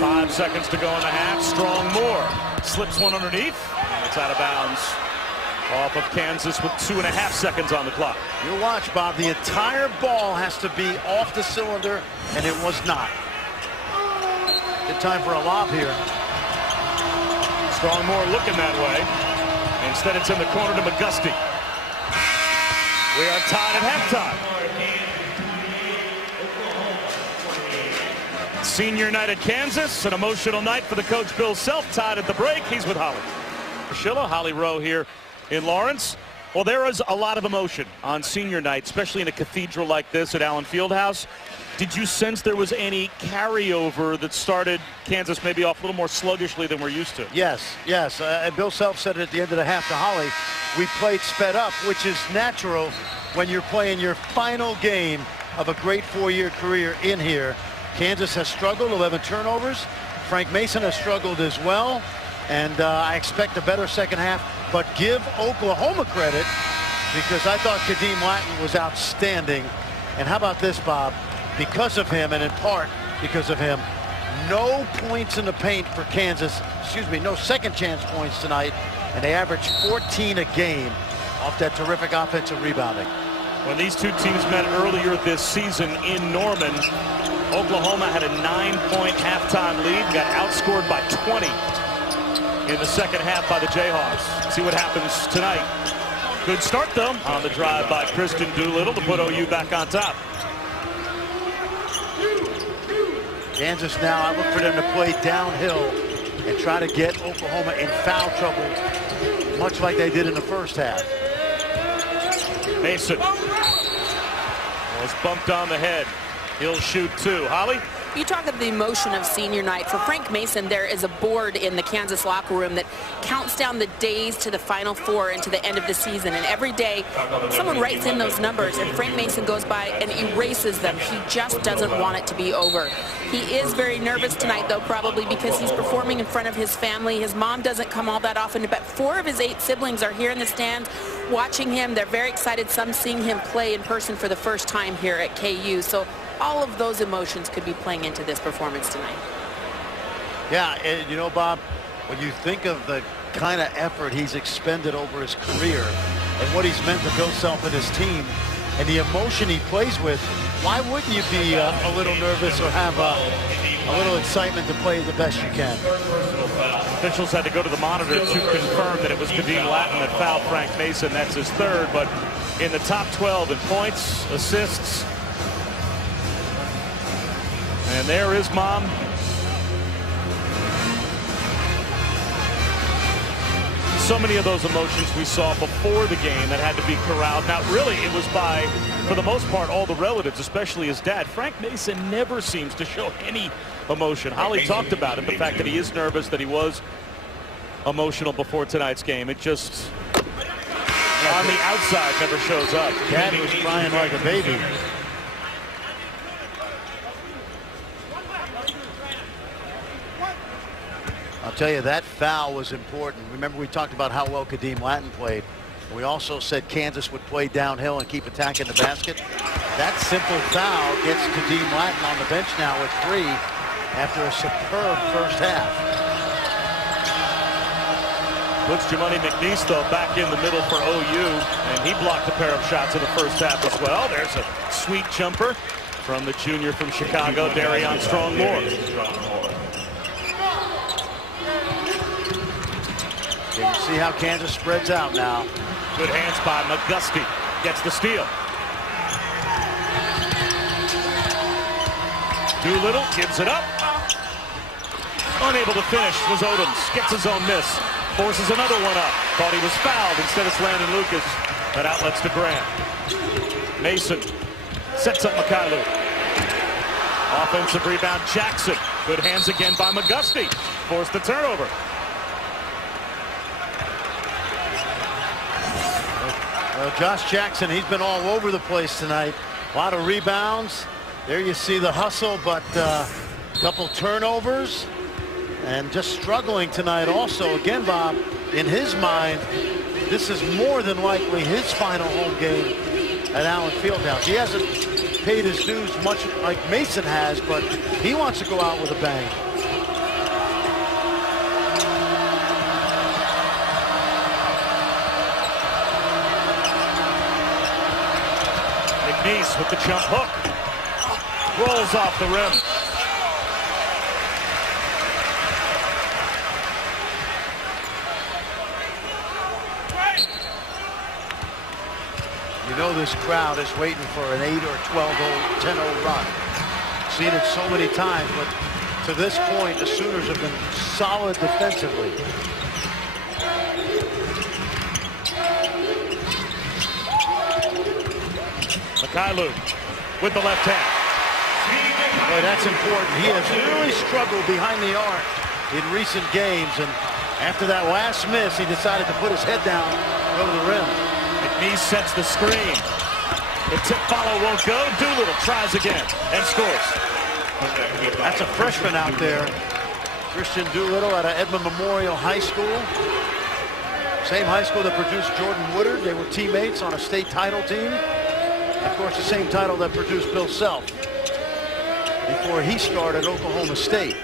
5 seconds to go in the half. Strong Moore slips one underneath. It's out of bounds off of Kansas with 2.5 seconds on the clock. You watch, Bob. The entire ball has to be off the cylinder, and it was not. Good time for a lob here. Strong Moore looking that way. Instead, it's in the corner to McGusty. We are tied at halftime. Senior night at Kansas, an emotional night for the coach Bill Self. Tied at the break. He's with Holly Schilla, Holly Rowe here in Lawrence. Well, there is a lot of emotion on senior night, especially in a cathedral like this at Allen Fieldhouse. Did you sense there was any carryover that started Kansas maybe off a little more sluggishly than we're used to? Yes. And Bill Self said it at the end of the half to Holly. We played sped up, which is natural when you're playing your final game of a great 4-year career in here. Kansas has struggled, 11 turnovers. Frank Mason has struggled as well. And I expect a better second half. But give Oklahoma credit. because I thought Kadeem Latin was outstanding. And how about this, Bob? Because of him, and in part because of him, no points in the paint for Kansas. Excuse me, no second chance points tonight. And they averaged 14 a game off that terrific offensive rebounding. When these two teams met earlier this season in Norman, Oklahoma had a 9-point halftime lead, got outscored by 20 in the second half by the Jayhawks. See what happens tonight. Good start, though, on the drive by Christian Doolittle to put OU back on top. Kansas now, I look for them to play downhill and try to get Oklahoma in foul trouble, much like they did in the first half. Mason was bumped on the head. He'll shoot two. Holly? You talk of the emotion of senior night. For Frank Mason, there is a board in the Kansas locker room that counts down the days to the Final Four and to the end of the season. And every day, someone writes in those numbers, and Frank Mason goes by and erases them. He just doesn't want it to be over. He is very nervous tonight, though, probably because he's performing in front of his family. His mom doesn't come all that often, but 4 of his 8 siblings are here in the stands watching him. They're very excited, some seeing him play in person for the first time here at KU. So all of those emotions could be playing into this performance tonight. Yeah, and you know, Bob, when you think of the kind of effort he's expended over his career and what he's meant to Bill Self and his team and the emotion he plays with, why wouldn't you be a little nervous or have a little excitement to play the best you can? Officials had to go to the monitor to confirm that it was Kadeem Latin that fouled Frank Mason. That's his third, but in the top 12 in points, assists. And there is Mom. So many of those emotions we saw before the game that had to be corralled. Now, really, it was by, for the most part, all the relatives, especially his dad. Frank Mason never seems to show any emotion. Holly talked about it, the fact that he is nervous, that he was emotional before tonight's game. It just, on the outside, never shows up. Dad was crying like a baby. I'll tell you, that foul was important. Remember, we talked about how well Kadeem Latin played. We also said Kansas would play downhill and keep attacking the basket. That simple foul gets Kadeem Latin on the bench now with 3 after a superb first half. Puts Jimoni McNeese, though, back in the middle for OU, and he blocked a pair of shots in the first half as well. There's a sweet jumper from the junior from Chicago, Darion Strong-Moore. You see how Kansas spreads out now. Good hands by McGusty. Gets the steal. Doolittle gives it up. Unable to finish was Odoms. Gets his own miss. Forces another one up. Thought he was fouled. Instead it's Landon Lucas. But outlets to Grant. Mason sets up Mykhailiuk. Offensive rebound, Jackson. Good hands again by McGusty. Forced the turnover. Well, Josh Jackson, he's been all over the place tonight. A lot of rebounds. There you see the hustle, but a couple turnovers. And just struggling tonight also. Again, Bob, in his mind, this is more than likely his final home game at Allen Fieldhouse. He hasn't paid his dues much like Mason has, but he wants to go out with a bang. McNeese with the jump hook. Rolls off the rim. You know this crowd is waiting for an 8 or 12-0, 10-0 run. Seen it so many times, but to this point, the Sooners have been solid defensively. Mykhailiuk with the left hand. Boy, that's important. He has really struggled behind the arc in recent games, and after that last miss, he decided to put his head down, go to the rim. McNeese sets the screen. The tip follow won't go. Doolittle tries again and scores. That's a freshman out there. Christian Doolittle out of Edmond Memorial High School. Same high school that produced Jordan Woodard. They were teammates on a state title team. Of course, the same title that produced Bill Self before he started Oklahoma State.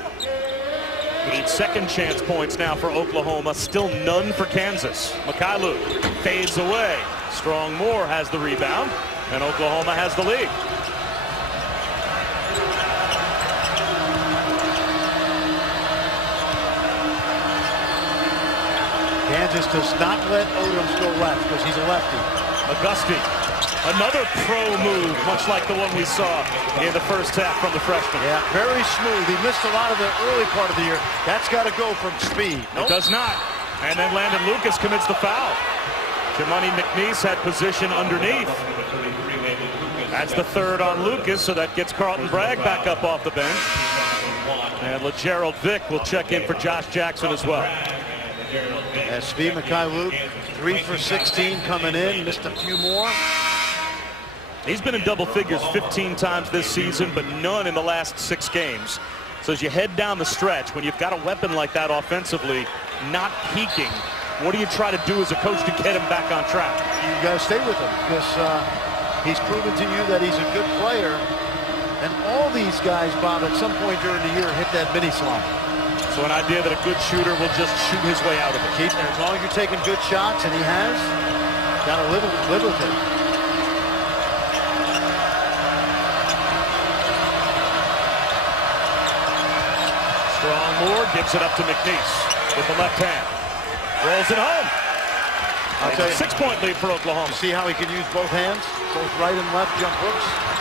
Need second chance points now for Oklahoma. Still none for Kansas. Mykhailiuk fades away. Strong Moore has the rebound, and Oklahoma has the lead. Kansas does not let Odoms go left because he's a lefty. Auguste, another pro move, much like the one we saw in the first half from the freshman. Yeah, very smooth. He missed a lot of the early part of the year. That's got to go from speed. It does not. And then Landon Lucas commits the foul. Kimani McNeese had position underneath. That's the third on Lucas, so that gets Carlton Bragg back up off the bench. And LaGerald Vick will check in for Josh Jackson as well. As Svi Mykhailiuk, 3 for 16 coming in, missed a few more. He's been in double figures 15 times this season, but none in the last 6 games. So as you head down the stretch, when you've got a weapon like that offensively, not peaking, what do you try to do as a coach to get him back on track? You got to stay with him because he's proven to you that he's a good player. And all these guys, Bob, at some point during the year hit that mini slump. So an idea that a good shooter will just shoot his way out of it. Keep, as long as you're taking good shots, and he has, got to live with it. Strong Moore gives it up to McNeese with the left hand. Rolls it home. I'll tell you, 6-point lead for Oklahoma. See how he can use both hands, both right and left jump hooks.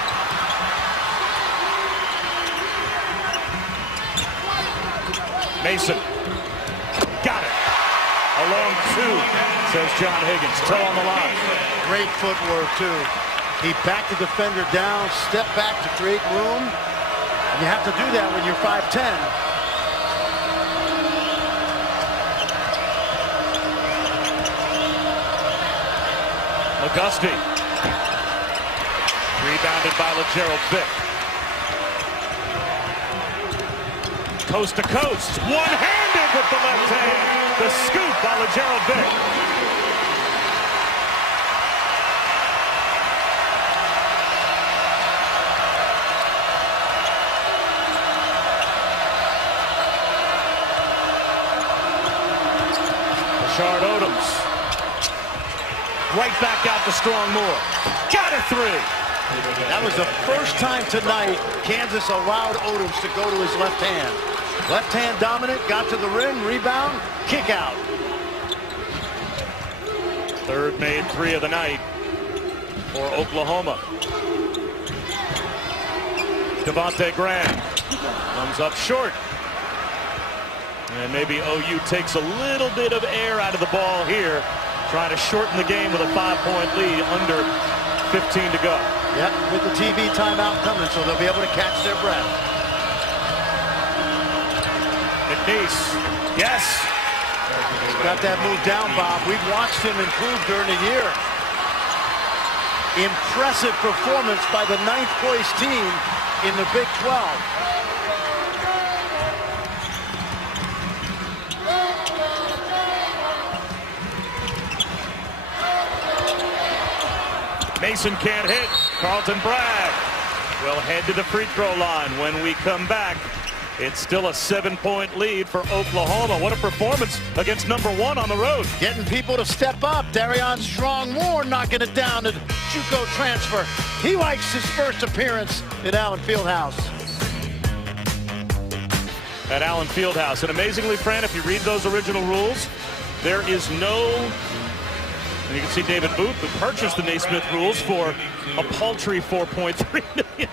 Mason. Got it. A long 2, says John Higgins. Toe on the line. Great footwork, too. He backed the defender down, stepped back to create room. And you have to do that when you're 5'10". Auguste. Rebounded by LaGerald Vick. Coast to coast. One-handed with the left hand. The scoop by LaGerald Vick. Rashard Odoms. Right back out to Strong Moore. Got a 3. That was the first time tonight Kansas allowed Odoms to go to his left hand. Left hand dominant, got to the rim, rebound, kick out. Third made 3 of the night for Oklahoma. Devontae Graham comes up short. And maybe OU takes a little bit of air out of the ball here, trying to shorten the game with a 5-point lead, under 15 to go. Yep, with the TV timeout coming, so they'll be able to catch their breath. McNeese, yes. He's got that move down, Bob. We've watched him improve during the year. Impressive performance by the 9th place team in the Big 12. Mason can't hit. Carlton Bragg will head to the free throw line. When we come back, it's still a 7-point lead for Oklahoma. What a performance against number 1 on the road. Getting people to step up. Darion Strong Moore knocking it down. The JUCO transfer. He likes his first appearance at Allen Fieldhouse. At Allen Fieldhouse. And amazingly, Fran, if you read those original rules, there is no... And you can see David Booth, who purchased the Naismith rules for a paltry $4.3 million.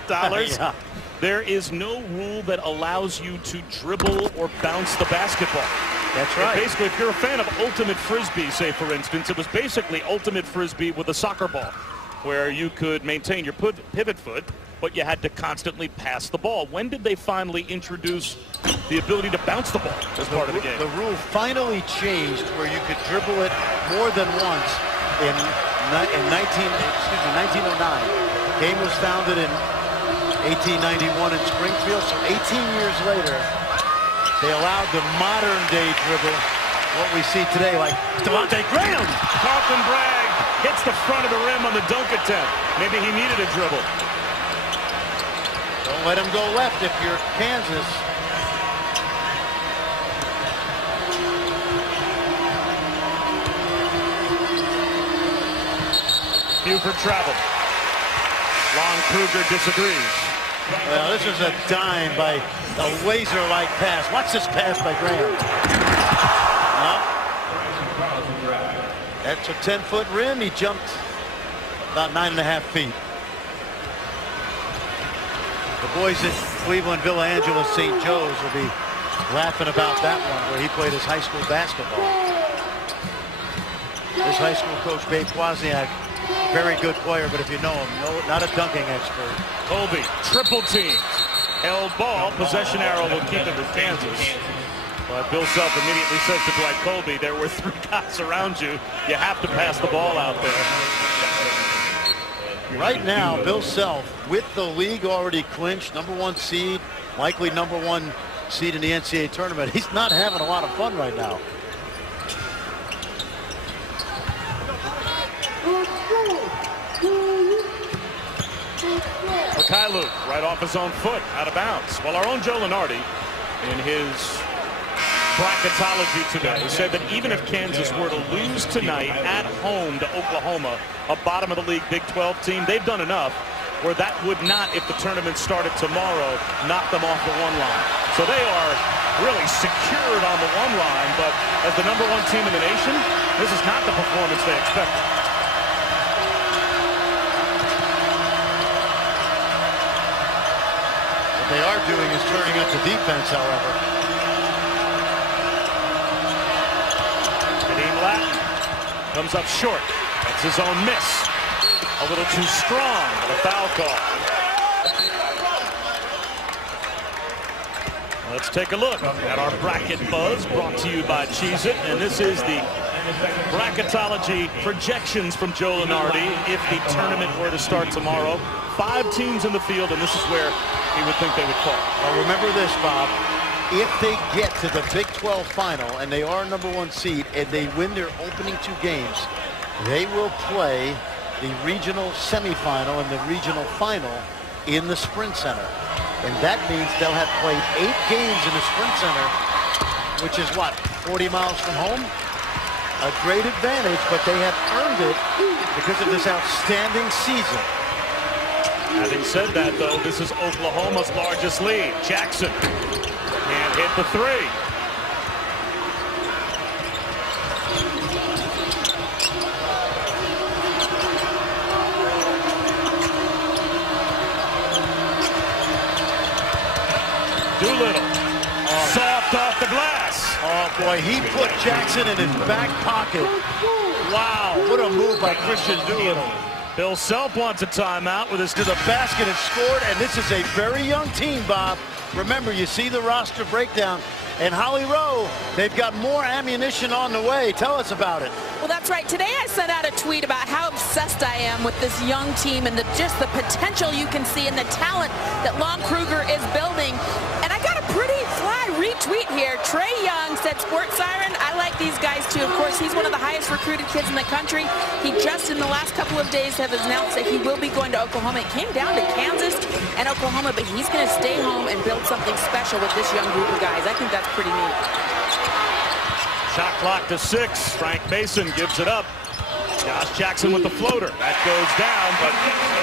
Yeah. There is no rule that allows you to dribble or bounce the basketball. That's right. Basically, if you're a fan of Ultimate Frisbee, say, for instance, it was basically Ultimate Frisbee with a soccer ball, where you could maintain your pivot foot, but you had to constantly pass the ball. When did they finally introduce the ability to bounce the ball as part of the game? The rule finally changed where you could dribble it more than once in 1909. Game was founded in 1891 in Springfield, so 18 years later, they allowed the modern day dribble what we see today, like Devontae Graham. Carlton Bragg hits the front of the rim on the dunk attempt. Maybe he needed a dribble. Don't let him go left if you're Kansas. Buford travel. Lon Kruger disagrees. Well, this is a dime by a laser-like pass. Watch this pass by Graham. No. That's a 10-foot rim. He jumped about 9.5 feet. The boys at Cleveland, Villa Angeles, St. Joe's will be laughing about that one where he played his high school basketball. His high school coach, Babe Wozniak, very good player, but if you know him, no, not a dunking expert. Colby, triple team. Held ball, possession arrow will keep it with Kansas. But Bill Self immediately says to Dwight Colby, there were 3 guys around you. You have to pass the ball out there. Right now, Bill Self, with the league already clinched, #1 seed, likely #1 seed in the NCAA tournament, he's not having a lot of fun right now. Mikhailuk right off his own foot, out of bounds. Well, our own Joe Lunardi, in his bracketology today, said that even if Kansas were to lose tonight at home to Oklahoma, a bottom-of-the-league Big 12 team, they've done enough where that would not, if the tournament started tomorrow, knock them off the 1 line. So they are really secured on the 1 line, but as the #1 team in the nation, this is not the performance they expected. What they are doing is turning up the defense, however. Kadeem Latin comes up short. That's his own miss. A little too strong, but a foul call. Let's take a look at our bracket buzz, brought to you by Cheez-It, and this is the bracketology projections from Joe Lunardi if the tournament were to start tomorrow. 5 teams in the field, and this is where he would think they would fall. Well, remember this, Bob. If they get to the Big 12 final and they are #1 seed and they win their opening 2 games, they will play the regional semifinal and the regional final in the Sprint Center. And that means they'll have played 8 games in the Sprint Center, which is what, 40 miles from home? A great advantage, but they have earned it because of this outstanding season. Having said that, though, this is Oklahoma's largest lead. Jackson can't hit the 3. Doolittle, soft off the glass. Oh boy, he put Jackson in his back pocket. Wow, what a move by Christian Doolittle. Bill Self wants a timeout with his To the basket and scored, and this is a very young team, Bob. Remember, you see the roster breakdown, and Holly Rowe, they've got more ammunition on the way. Tell us about it. Well, that's right. Today I sent out a tweet about how obsessed I am with this young team and just the potential you can see and the talent that Lon Kruger is building. And I got a pretty fly retweet here. Trey Young said, Sports Siren, I like these guys too. Of course, he's one of the highest recruited kids in the country. He just in the last couple of days have announced that he will be going to Oklahoma. It came down to Kansas and Oklahoma, but he's going to stay home and build something special with this young group of guys. I think that's pretty neat. shot clock to 6. Frank Mason gives it up. Josh Jackson with the floater. That goes down, but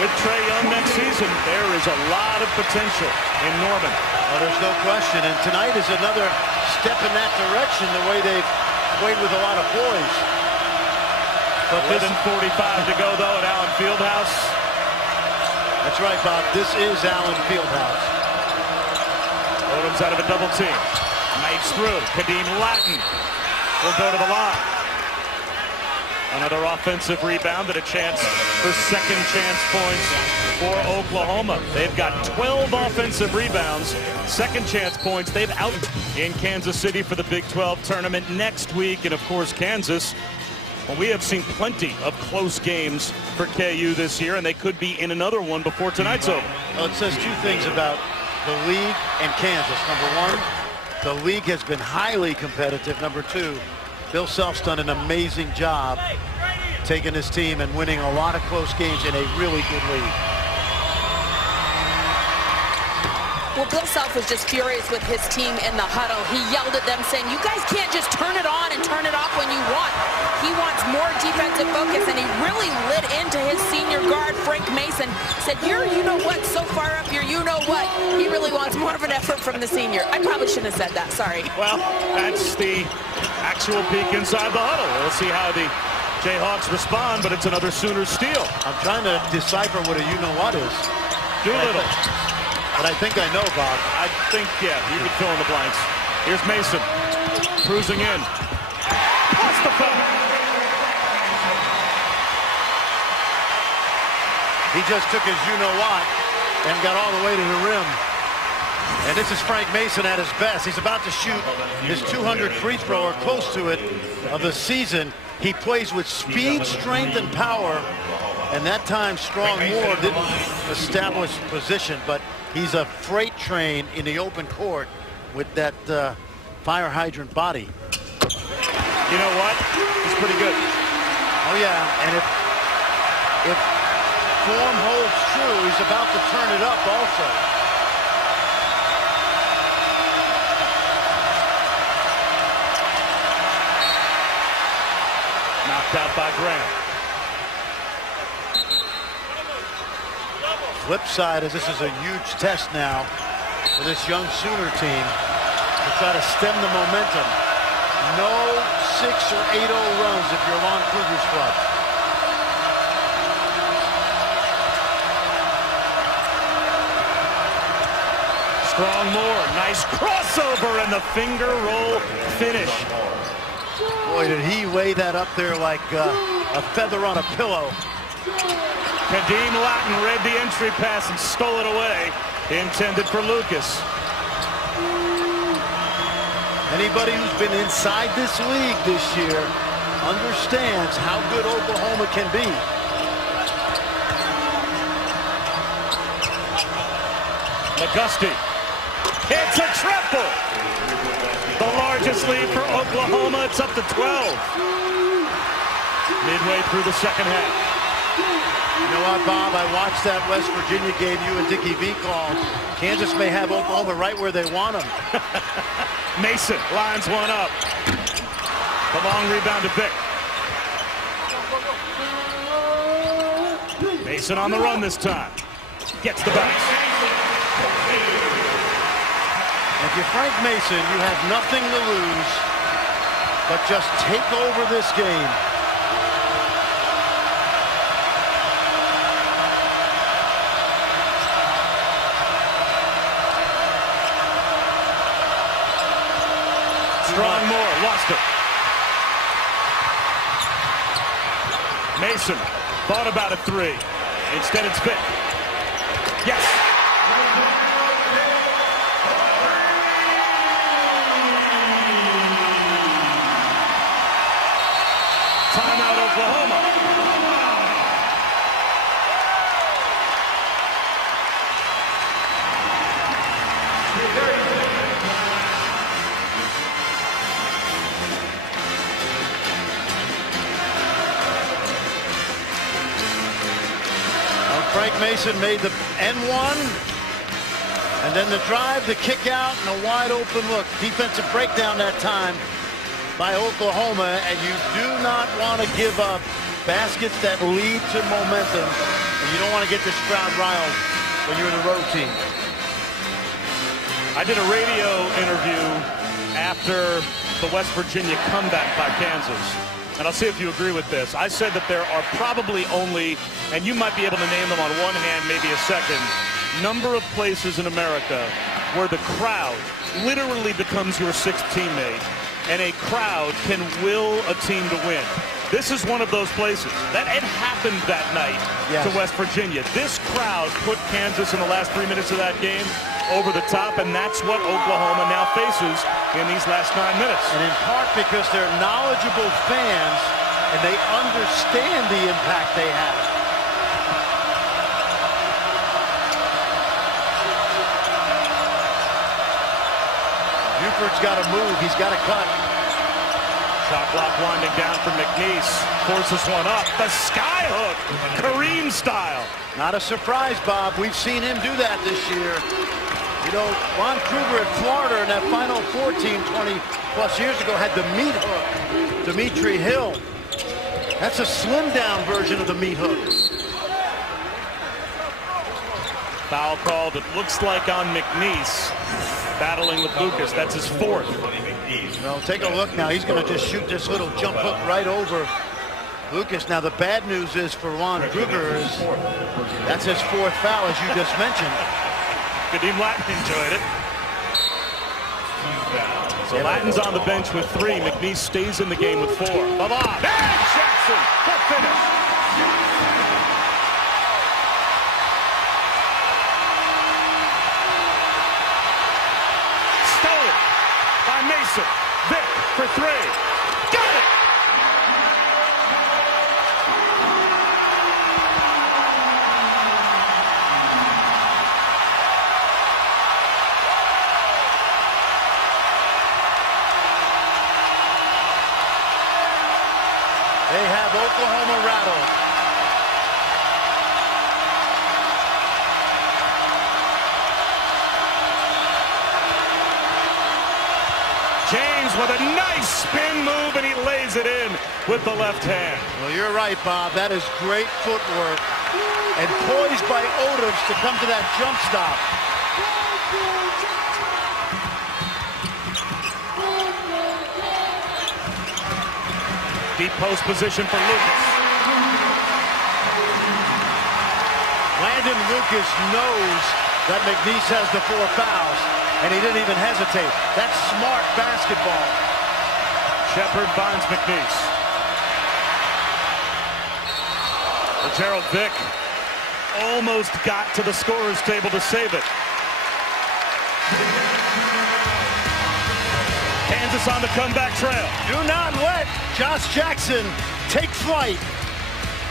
with Trey Young next season, there is a lot of potential in Norman. Well, there's no question, and tonight is another step in that direction, the way they've played with a lot of boys. But 11:45 to go, though, at Allen Fieldhouse. That's right, Bob. This is Allen Fieldhouse. Odom's out of a double team. Makes through. Kadeem Latin will go to the line. Another offensive rebound and a chance for second chance points for Oklahoma. They've got 12 offensive rebounds, second chance points. They've out in Kansas City for the Big 12 tournament next week. And of course, Kansas, well, we have seen plenty of close games for KU this year, and they could be in another one before tonight's over. Well, it says 2 things about the league and Kansas. Number 1, the league has been highly competitive. Number 2, Bill Self's done an amazing job taking his team and winning a lot of close games in a really good league. Well, Bill Self was just furious with his team in the huddle. He yelled at them saying, you guys can't just turn it on and turn it off when you want. He wants more defensive focus, and he really lit into his senior guard, Frank Mason. Said, you're you-know-what so far up your you-know-what. He really wants more of an effort from the senior. I probably shouldn't have said that, sorry. Well, that's the actual peek inside the huddle. We'll see how the Jayhawks respond, but it's another Sooners steal. I'm trying to decipher what a you-know-what is. Doolittle. But I think I know, Bob. I think, yeah, you can fill in the blanks. Here's Mason, cruising in. Plus the foul. He just took his you-know-what and got all the way to the rim. And this is Frank Mason at his best. He's about to shoot his 200th free throw, or close to it, of the season. He plays with speed, strength, and power. And that time, Strong Moore didn't establish position, but he's a freight train in the open court with that fire hydrant body. You know what? He's pretty good. Oh, yeah. And if form holds true, he's about to turn it up also. Knocked out by Grant. Flip side is this is a huge test now for this young Sooner team to try to stem the momentum. No 6 or 8-0 runs if you're Lon Kruger's club. Strong Moore, nice crossover and the finger roll finish. Boy, did he weigh that up there like a feather on a pillow. Kadeem Latin read the entry pass and stole it away. Intended for Lucas. Anybody who's been inside this league this year understands how good Oklahoma can be. McGusty. It's a triple. The largest lead for Oklahoma. It's up to 12. Midway through the second half. You know what, Bob? I watched that West Virginia game you and Dickie V called. Kansas may have Oklahoma right where they want them. Mason lines one up. The long rebound to Vick. Mason on the run this time. Gets the bounce. If you're Frank Mason, you have nothing to lose but just take over this game. Strong Moore lost it. Mason thought about a three. Instead, it's Vick. Yes. Timeout, Oklahoma. Frank Mason made the N1, and then the drive, the kick out, and a wide open look. Defensive breakdown that time by Oklahoma, and you do not want to give up baskets that lead to momentum, and you don't want to get this crowd riled when you're in a road team. I did a radio interview after the West Virginia comeback by Kansas. And I'll see if you agree with this. I said that there are probably only, and you might be able to name them on one hand, maybe a second, number of places in America where the crowd literally becomes your sixth teammate, and a crowd can will a team to win. This is one of those places. That it happened that night to West Virginia. This crowd put Kansas in the last 3 minutes of that game over the top, and that's what Oklahoma now faces in these last 9 minutes. And in part because they're knowledgeable fans and they understand the impact they have. Buford's got to move. He's got to cut. Shot clock winding down for McNeese. Forces one up. The sky hook. Kareem style. Not a surprise, Bob. We've seen him do that this year. You know, Lon Kruger at Florida in that Final Four team 20-plus years ago had the meat hook. Dimitri Hill. That's a slim-down version of the meat hook. Foul called, it looks like, on McNeese. Battling with Lucas. That's his fourth. Well, take a look now. He's going to just shoot this little jump hook right over Lucas. Now, the bad news is for Lon Kruger is that's his fourth foul, as you just mentioned. Kadeem Lattin enjoyed it. So Lattin's on the bench with 3. McNeese stays in the game with 4. Bye-bye. And Jackson, the finish. Stolen by Mason. Vic for 3. Got it! They have Oklahoma rattled. James with a nice spin move, and he lays it in with the left hand. Well, you're right, Bob. That is great footwork. And poised by Odoms to come to that jump stop. Deep post position for Lucas. Landon Lucas knows that McNeese has the 4 fouls, and he didn't even hesitate. That's smart basketball. Shepard finds McNeese. Gerald Vick almost got to the scorer's table to save it. Kansas on the comeback trail. Do not let Josh Jackson take flight.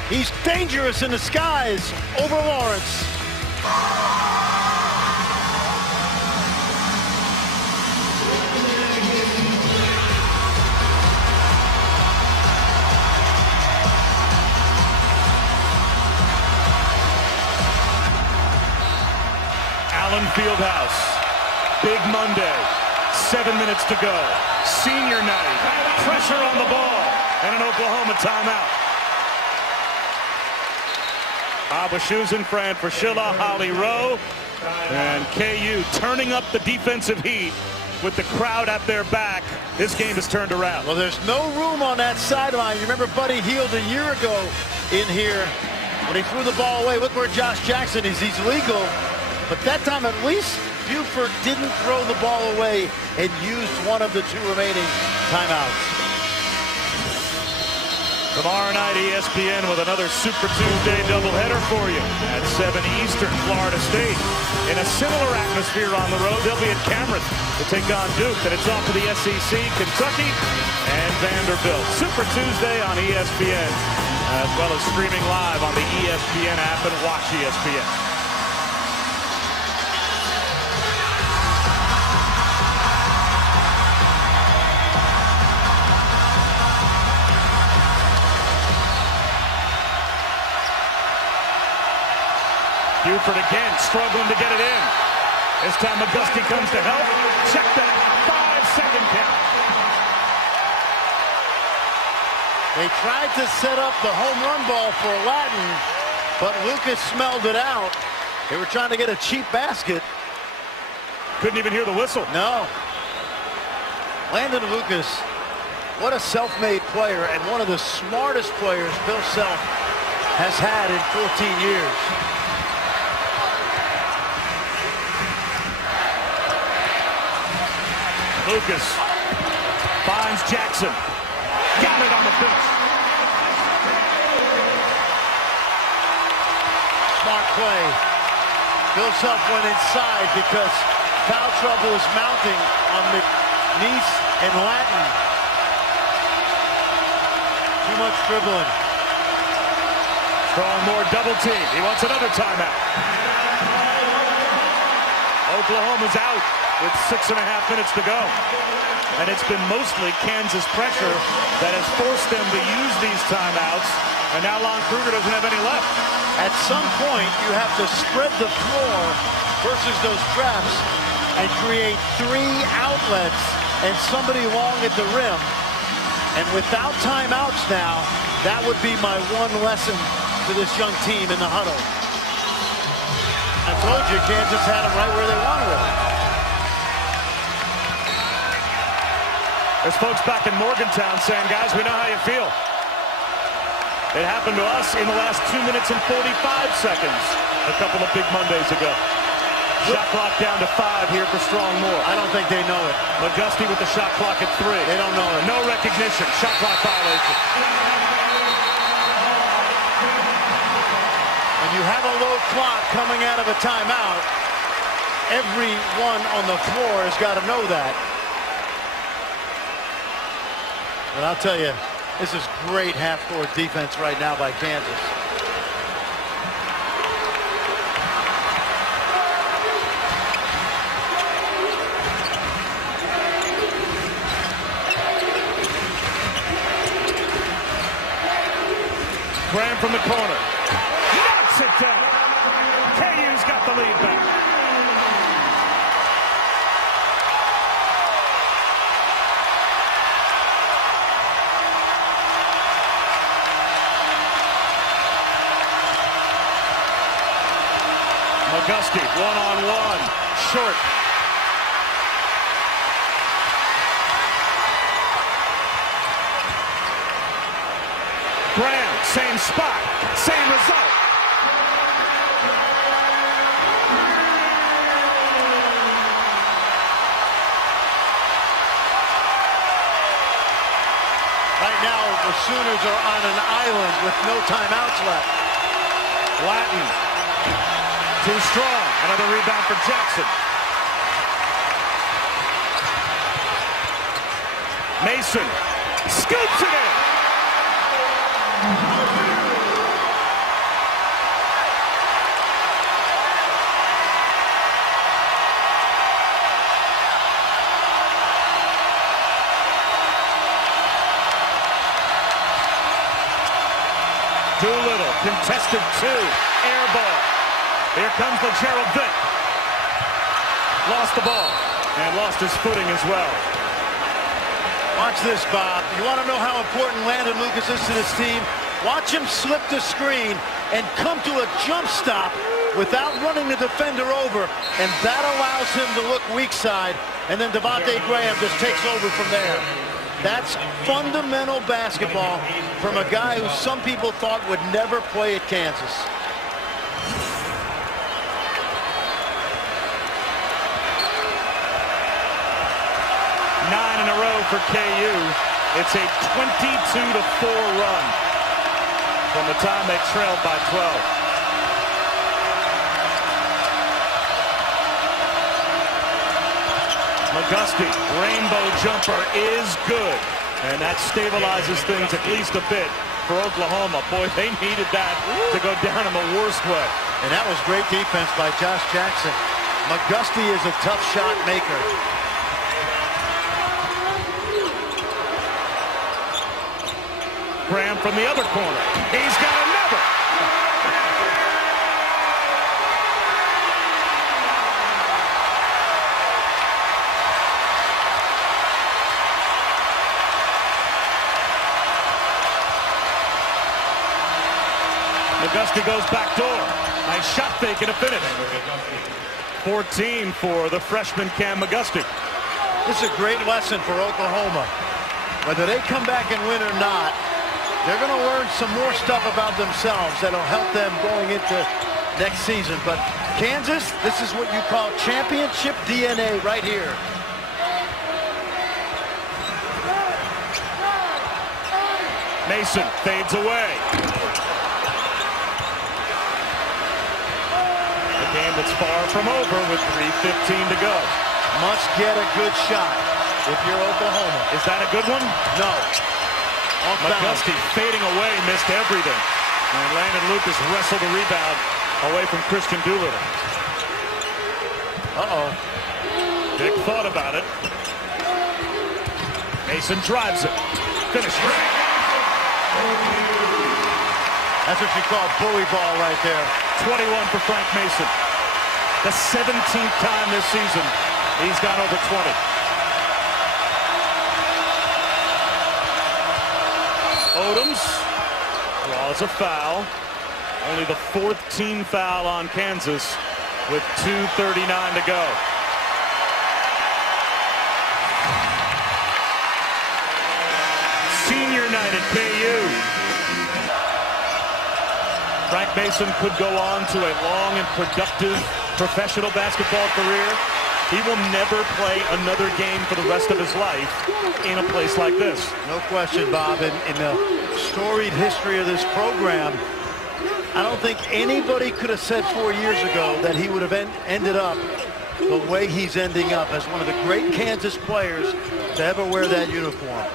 He's dangerous in the skies over Lawrence. Allen Fieldhouse. Big Monday. 7 minutes to go. Senior night. Pressure on the ball. And an Oklahoma timeout. Abashusin, Fran Fraschilla, Holly Rowe. And KU turning up the defensive heat with the crowd at their back. This game is turned around. Well, there's no room on that sideline. You remember Buddy Hield a year ago in here when he threw the ball away. Look where Josh Jackson is. He's legal. But that time at least Buford didn't throw the ball away and used one of the 2 remaining timeouts. Tomorrow night, ESPN with another Super Tuesday doubleheader for you at 7 Eastern, Florida State. In a similar atmosphere on the road, they'll be at Cameron to take on Duke. Then it's off to the SEC, Kentucky, and Vanderbilt. Super Tuesday on ESPN, as well as streaming live on the ESPN app and Watch ESPN. Buford again, struggling to get it in. This time McGusty comes to help. Check that. 5-second count. They tried to set up the home run ball for Lattin, but Lucas smelled it out. They were trying to get a cheap basket. Couldn't even hear the whistle. No. Landon Lucas, what a self-made player, and one of the smartest players Bill Self has had in 14 years. Lucas finds Jackson. Got it on the finish. Smart play. Bill Self went inside because foul trouble is mounting on McNeese and Lattin. Too much dribbling. Throwing more double team. He wants another timeout. Oklahoma's out with 6.5 minutes to go. And it's been mostly Kansas pressure that has forced them to use these timeouts. And now Lon Kruger doesn't have any left. At some point, you have to spread the floor versus those traps and create 3 outlets and somebody long at the rim. And without timeouts now, that would be my one lesson to this young team in the huddle. I told you, Kansas had them right where they wanted them. There's folks back in Morgantown saying, guys, we know how you feel. It happened to us in the last 2 minutes and 45 seconds a couple of big Mondays ago. Shot clock down to 5 here for Strong Moore. I don't think they know it. McGusty with the shot clock at 3. They don't know it. No recognition. Shot clock violation. When you have a low clock coming out of a timeout, everyone on the floor has got to know that. But I'll tell you, this is great half-court defense right now by Kansas. Graham from the corner. Knocks it down. KU's got the lead back. McGusty, one-on-one, short. Graham, same spot, same result. Right now, the Sooners are on an island with no timeouts left. Latin. Too strong. Another rebound for Jackson. Mason scoops it in. Doolittle, contested 2, air ball. Here comes the Gerald Vick. Lost the ball and lost his footing as well. Watch this, Bob. You want to know how important Landon Lucas is to this team? Watch him slip the screen and come to a jump stop without running the defender over, and that allows him to look weak side, and then Devontae Graham just takes over from there. That's fundamental basketball from a guy who some people thought would never play at Kansas. Nine in a row for KU. It's a 22-4 run from the time they trailed by 12. McGusty, rainbow jumper is good. And that stabilizes things at least a bit for Oklahoma. Boy, they needed that to go down in the worst way. And that was great defense by Josh Jackson. McGusty is a tough shot maker. Graham from the other corner. He's got another. McGusty goes back door. Nice shot fake and a finish. 14 for the freshman Cam McGusty. This is a great lesson for Oklahoma. Whether they come back and win or not, they're going to learn some more stuff about themselves that'll help them going into next season. But Kansas, this is what you call championship DNA right here. Mason fades away. A game that's far from over with 3:15 to go. Must get a good shot if you're Oklahoma. Is that a good one? No. McGusty fading away, missed everything. And Landon Lucas wrestled the rebound away from Christian Doolittle. Uh-oh. Dick thought about it. Mason drives it. Finishes. That's what you call bully ball right there. 21 for Frank Mason. The 17th time this season he's gone over 20. Odoms draws a foul. Only the 14th foul on Kansas with 2:39 to go. Senior night at KU. Frank Mason could go on to a long and productive professional basketball career. He will never play another game for the rest of his life in a place like this. No question, Bob. In the storied history of this program, I don't think anybody could have said 4 years ago that he would have ended up the way he's ending up as one of the great Kansas players to ever wear that uniform.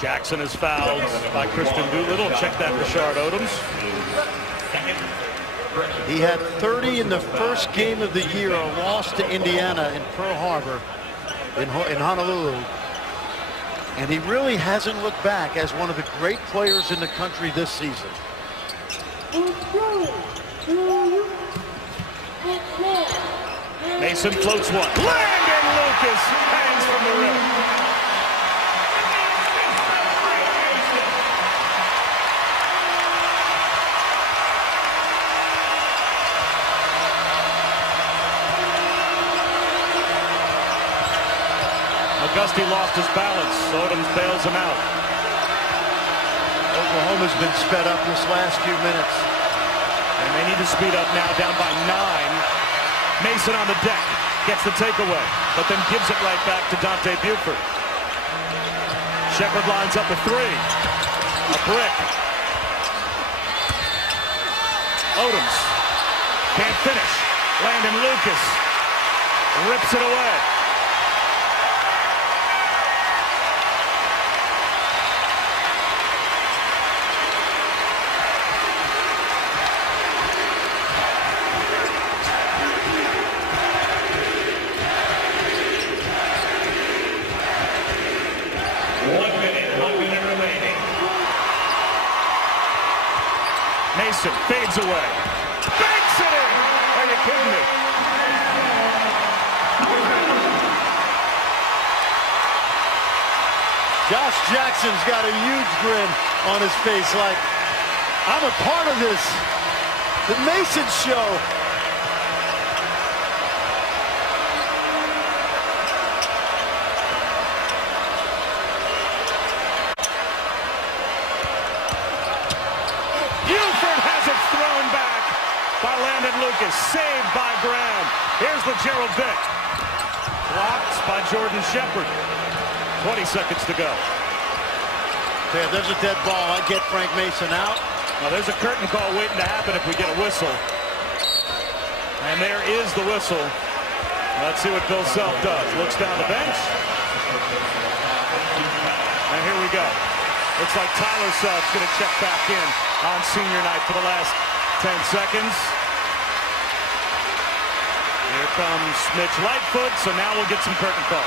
Jackson is fouled by Christian Doolittle. Check that, Rashard Odoms. He had 30 in the first game of the year, a loss to Indiana in Pearl Harbor in Honolulu. And he really hasn't looked back as one of the great players in the country this season. Mason floats one. Landon Lucas hangs from the rim. McGusty lost his balance. Odoms bails him out. Oklahoma's been sped up this last few minutes. And they need to speed up now, down by 9. Mason on the deck. Gets the takeaway, but then gives it right back to Dante Buford. Sheppard lines up a 3. A brick. Odoms can't finish. Landon Lucas rips it away. Mason fades away. Banks it in! Are you kidding me? Josh Jackson's got a huge grin on his face like, I'm a part of this. The Mason Show. By Landon Lucas, saved by Graham. Here's the Gerald Vick. Blocked by Jordan Sheppard. 20 seconds to go. Yeah, there's a dead ball. I get Frank Mason out. Now there's a curtain call waiting to happen if we get a whistle. And there is the whistle. Let's see what Bill Self does. Looks down the bench. And here we go. Looks like Tyler Self's going to check back in on senior night for the last 10 seconds. Here comes Mitch Lightfoot, so now we'll get some curtain calls.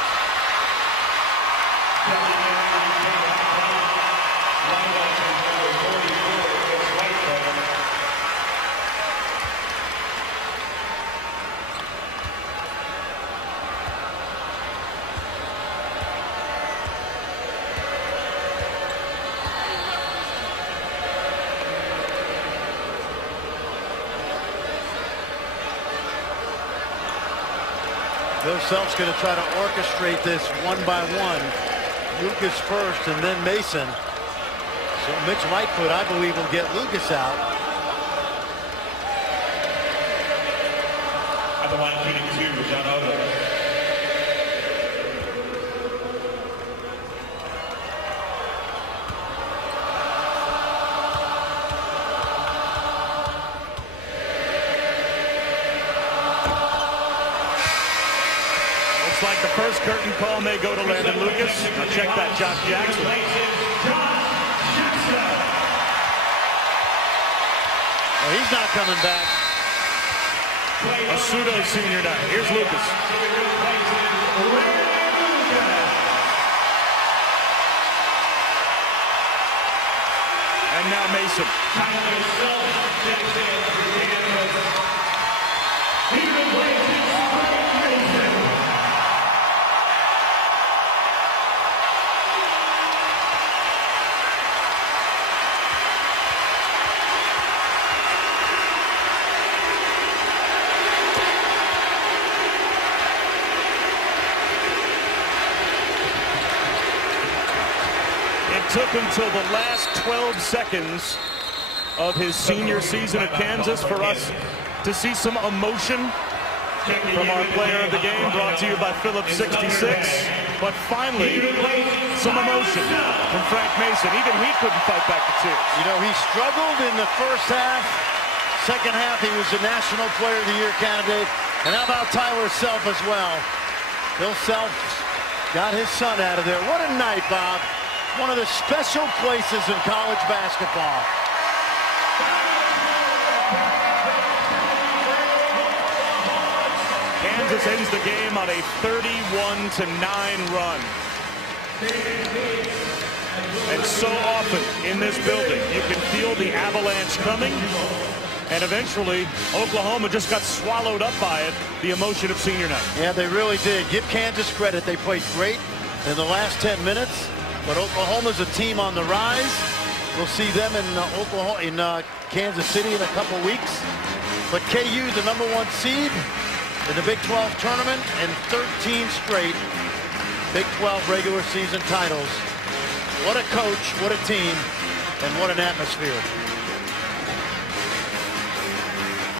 Bill Self's going to try to orchestrate this one by one. Lucas first and then Mason. So Mitch Lightfoot, I believe, will get Lucas out. At the line, shooting 2, John Odoms. Like the first curtain call may go to Landon Lucas. Now check that, Josh Jackson. Well, he's not coming back. a pseudo senior night. Here's Lucas. And now Mason. Took until the last 12 seconds of his senior season at Kansas for us to see some emotion from our player of the game, brought to you by Phillips 66. But finally, some emotion from Frank Mason. Even he couldn't fight back the tears. You know, he struggled in the first half. Second half, he was the National Player of the Year candidate. And how about Tyler Self as well? Bill Self got his son out of there. What a night, Bob. One of the special places in college basketball. Kansas ends the game on a 31-9 run. And so often in this building, you can feel the avalanche coming. And eventually, Oklahoma just got swallowed up by it, the emotion of senior night. Yeah, they really did. Give Kansas credit. They played great in the last 10 minutes. But Oklahoma's a team on the rise. We'll see them in Kansas City in a couple weeks. But KU, the #1 seed in the Big 12 tournament, and 13 straight Big 12 regular season titles. What a coach, what a team, and what an atmosphere.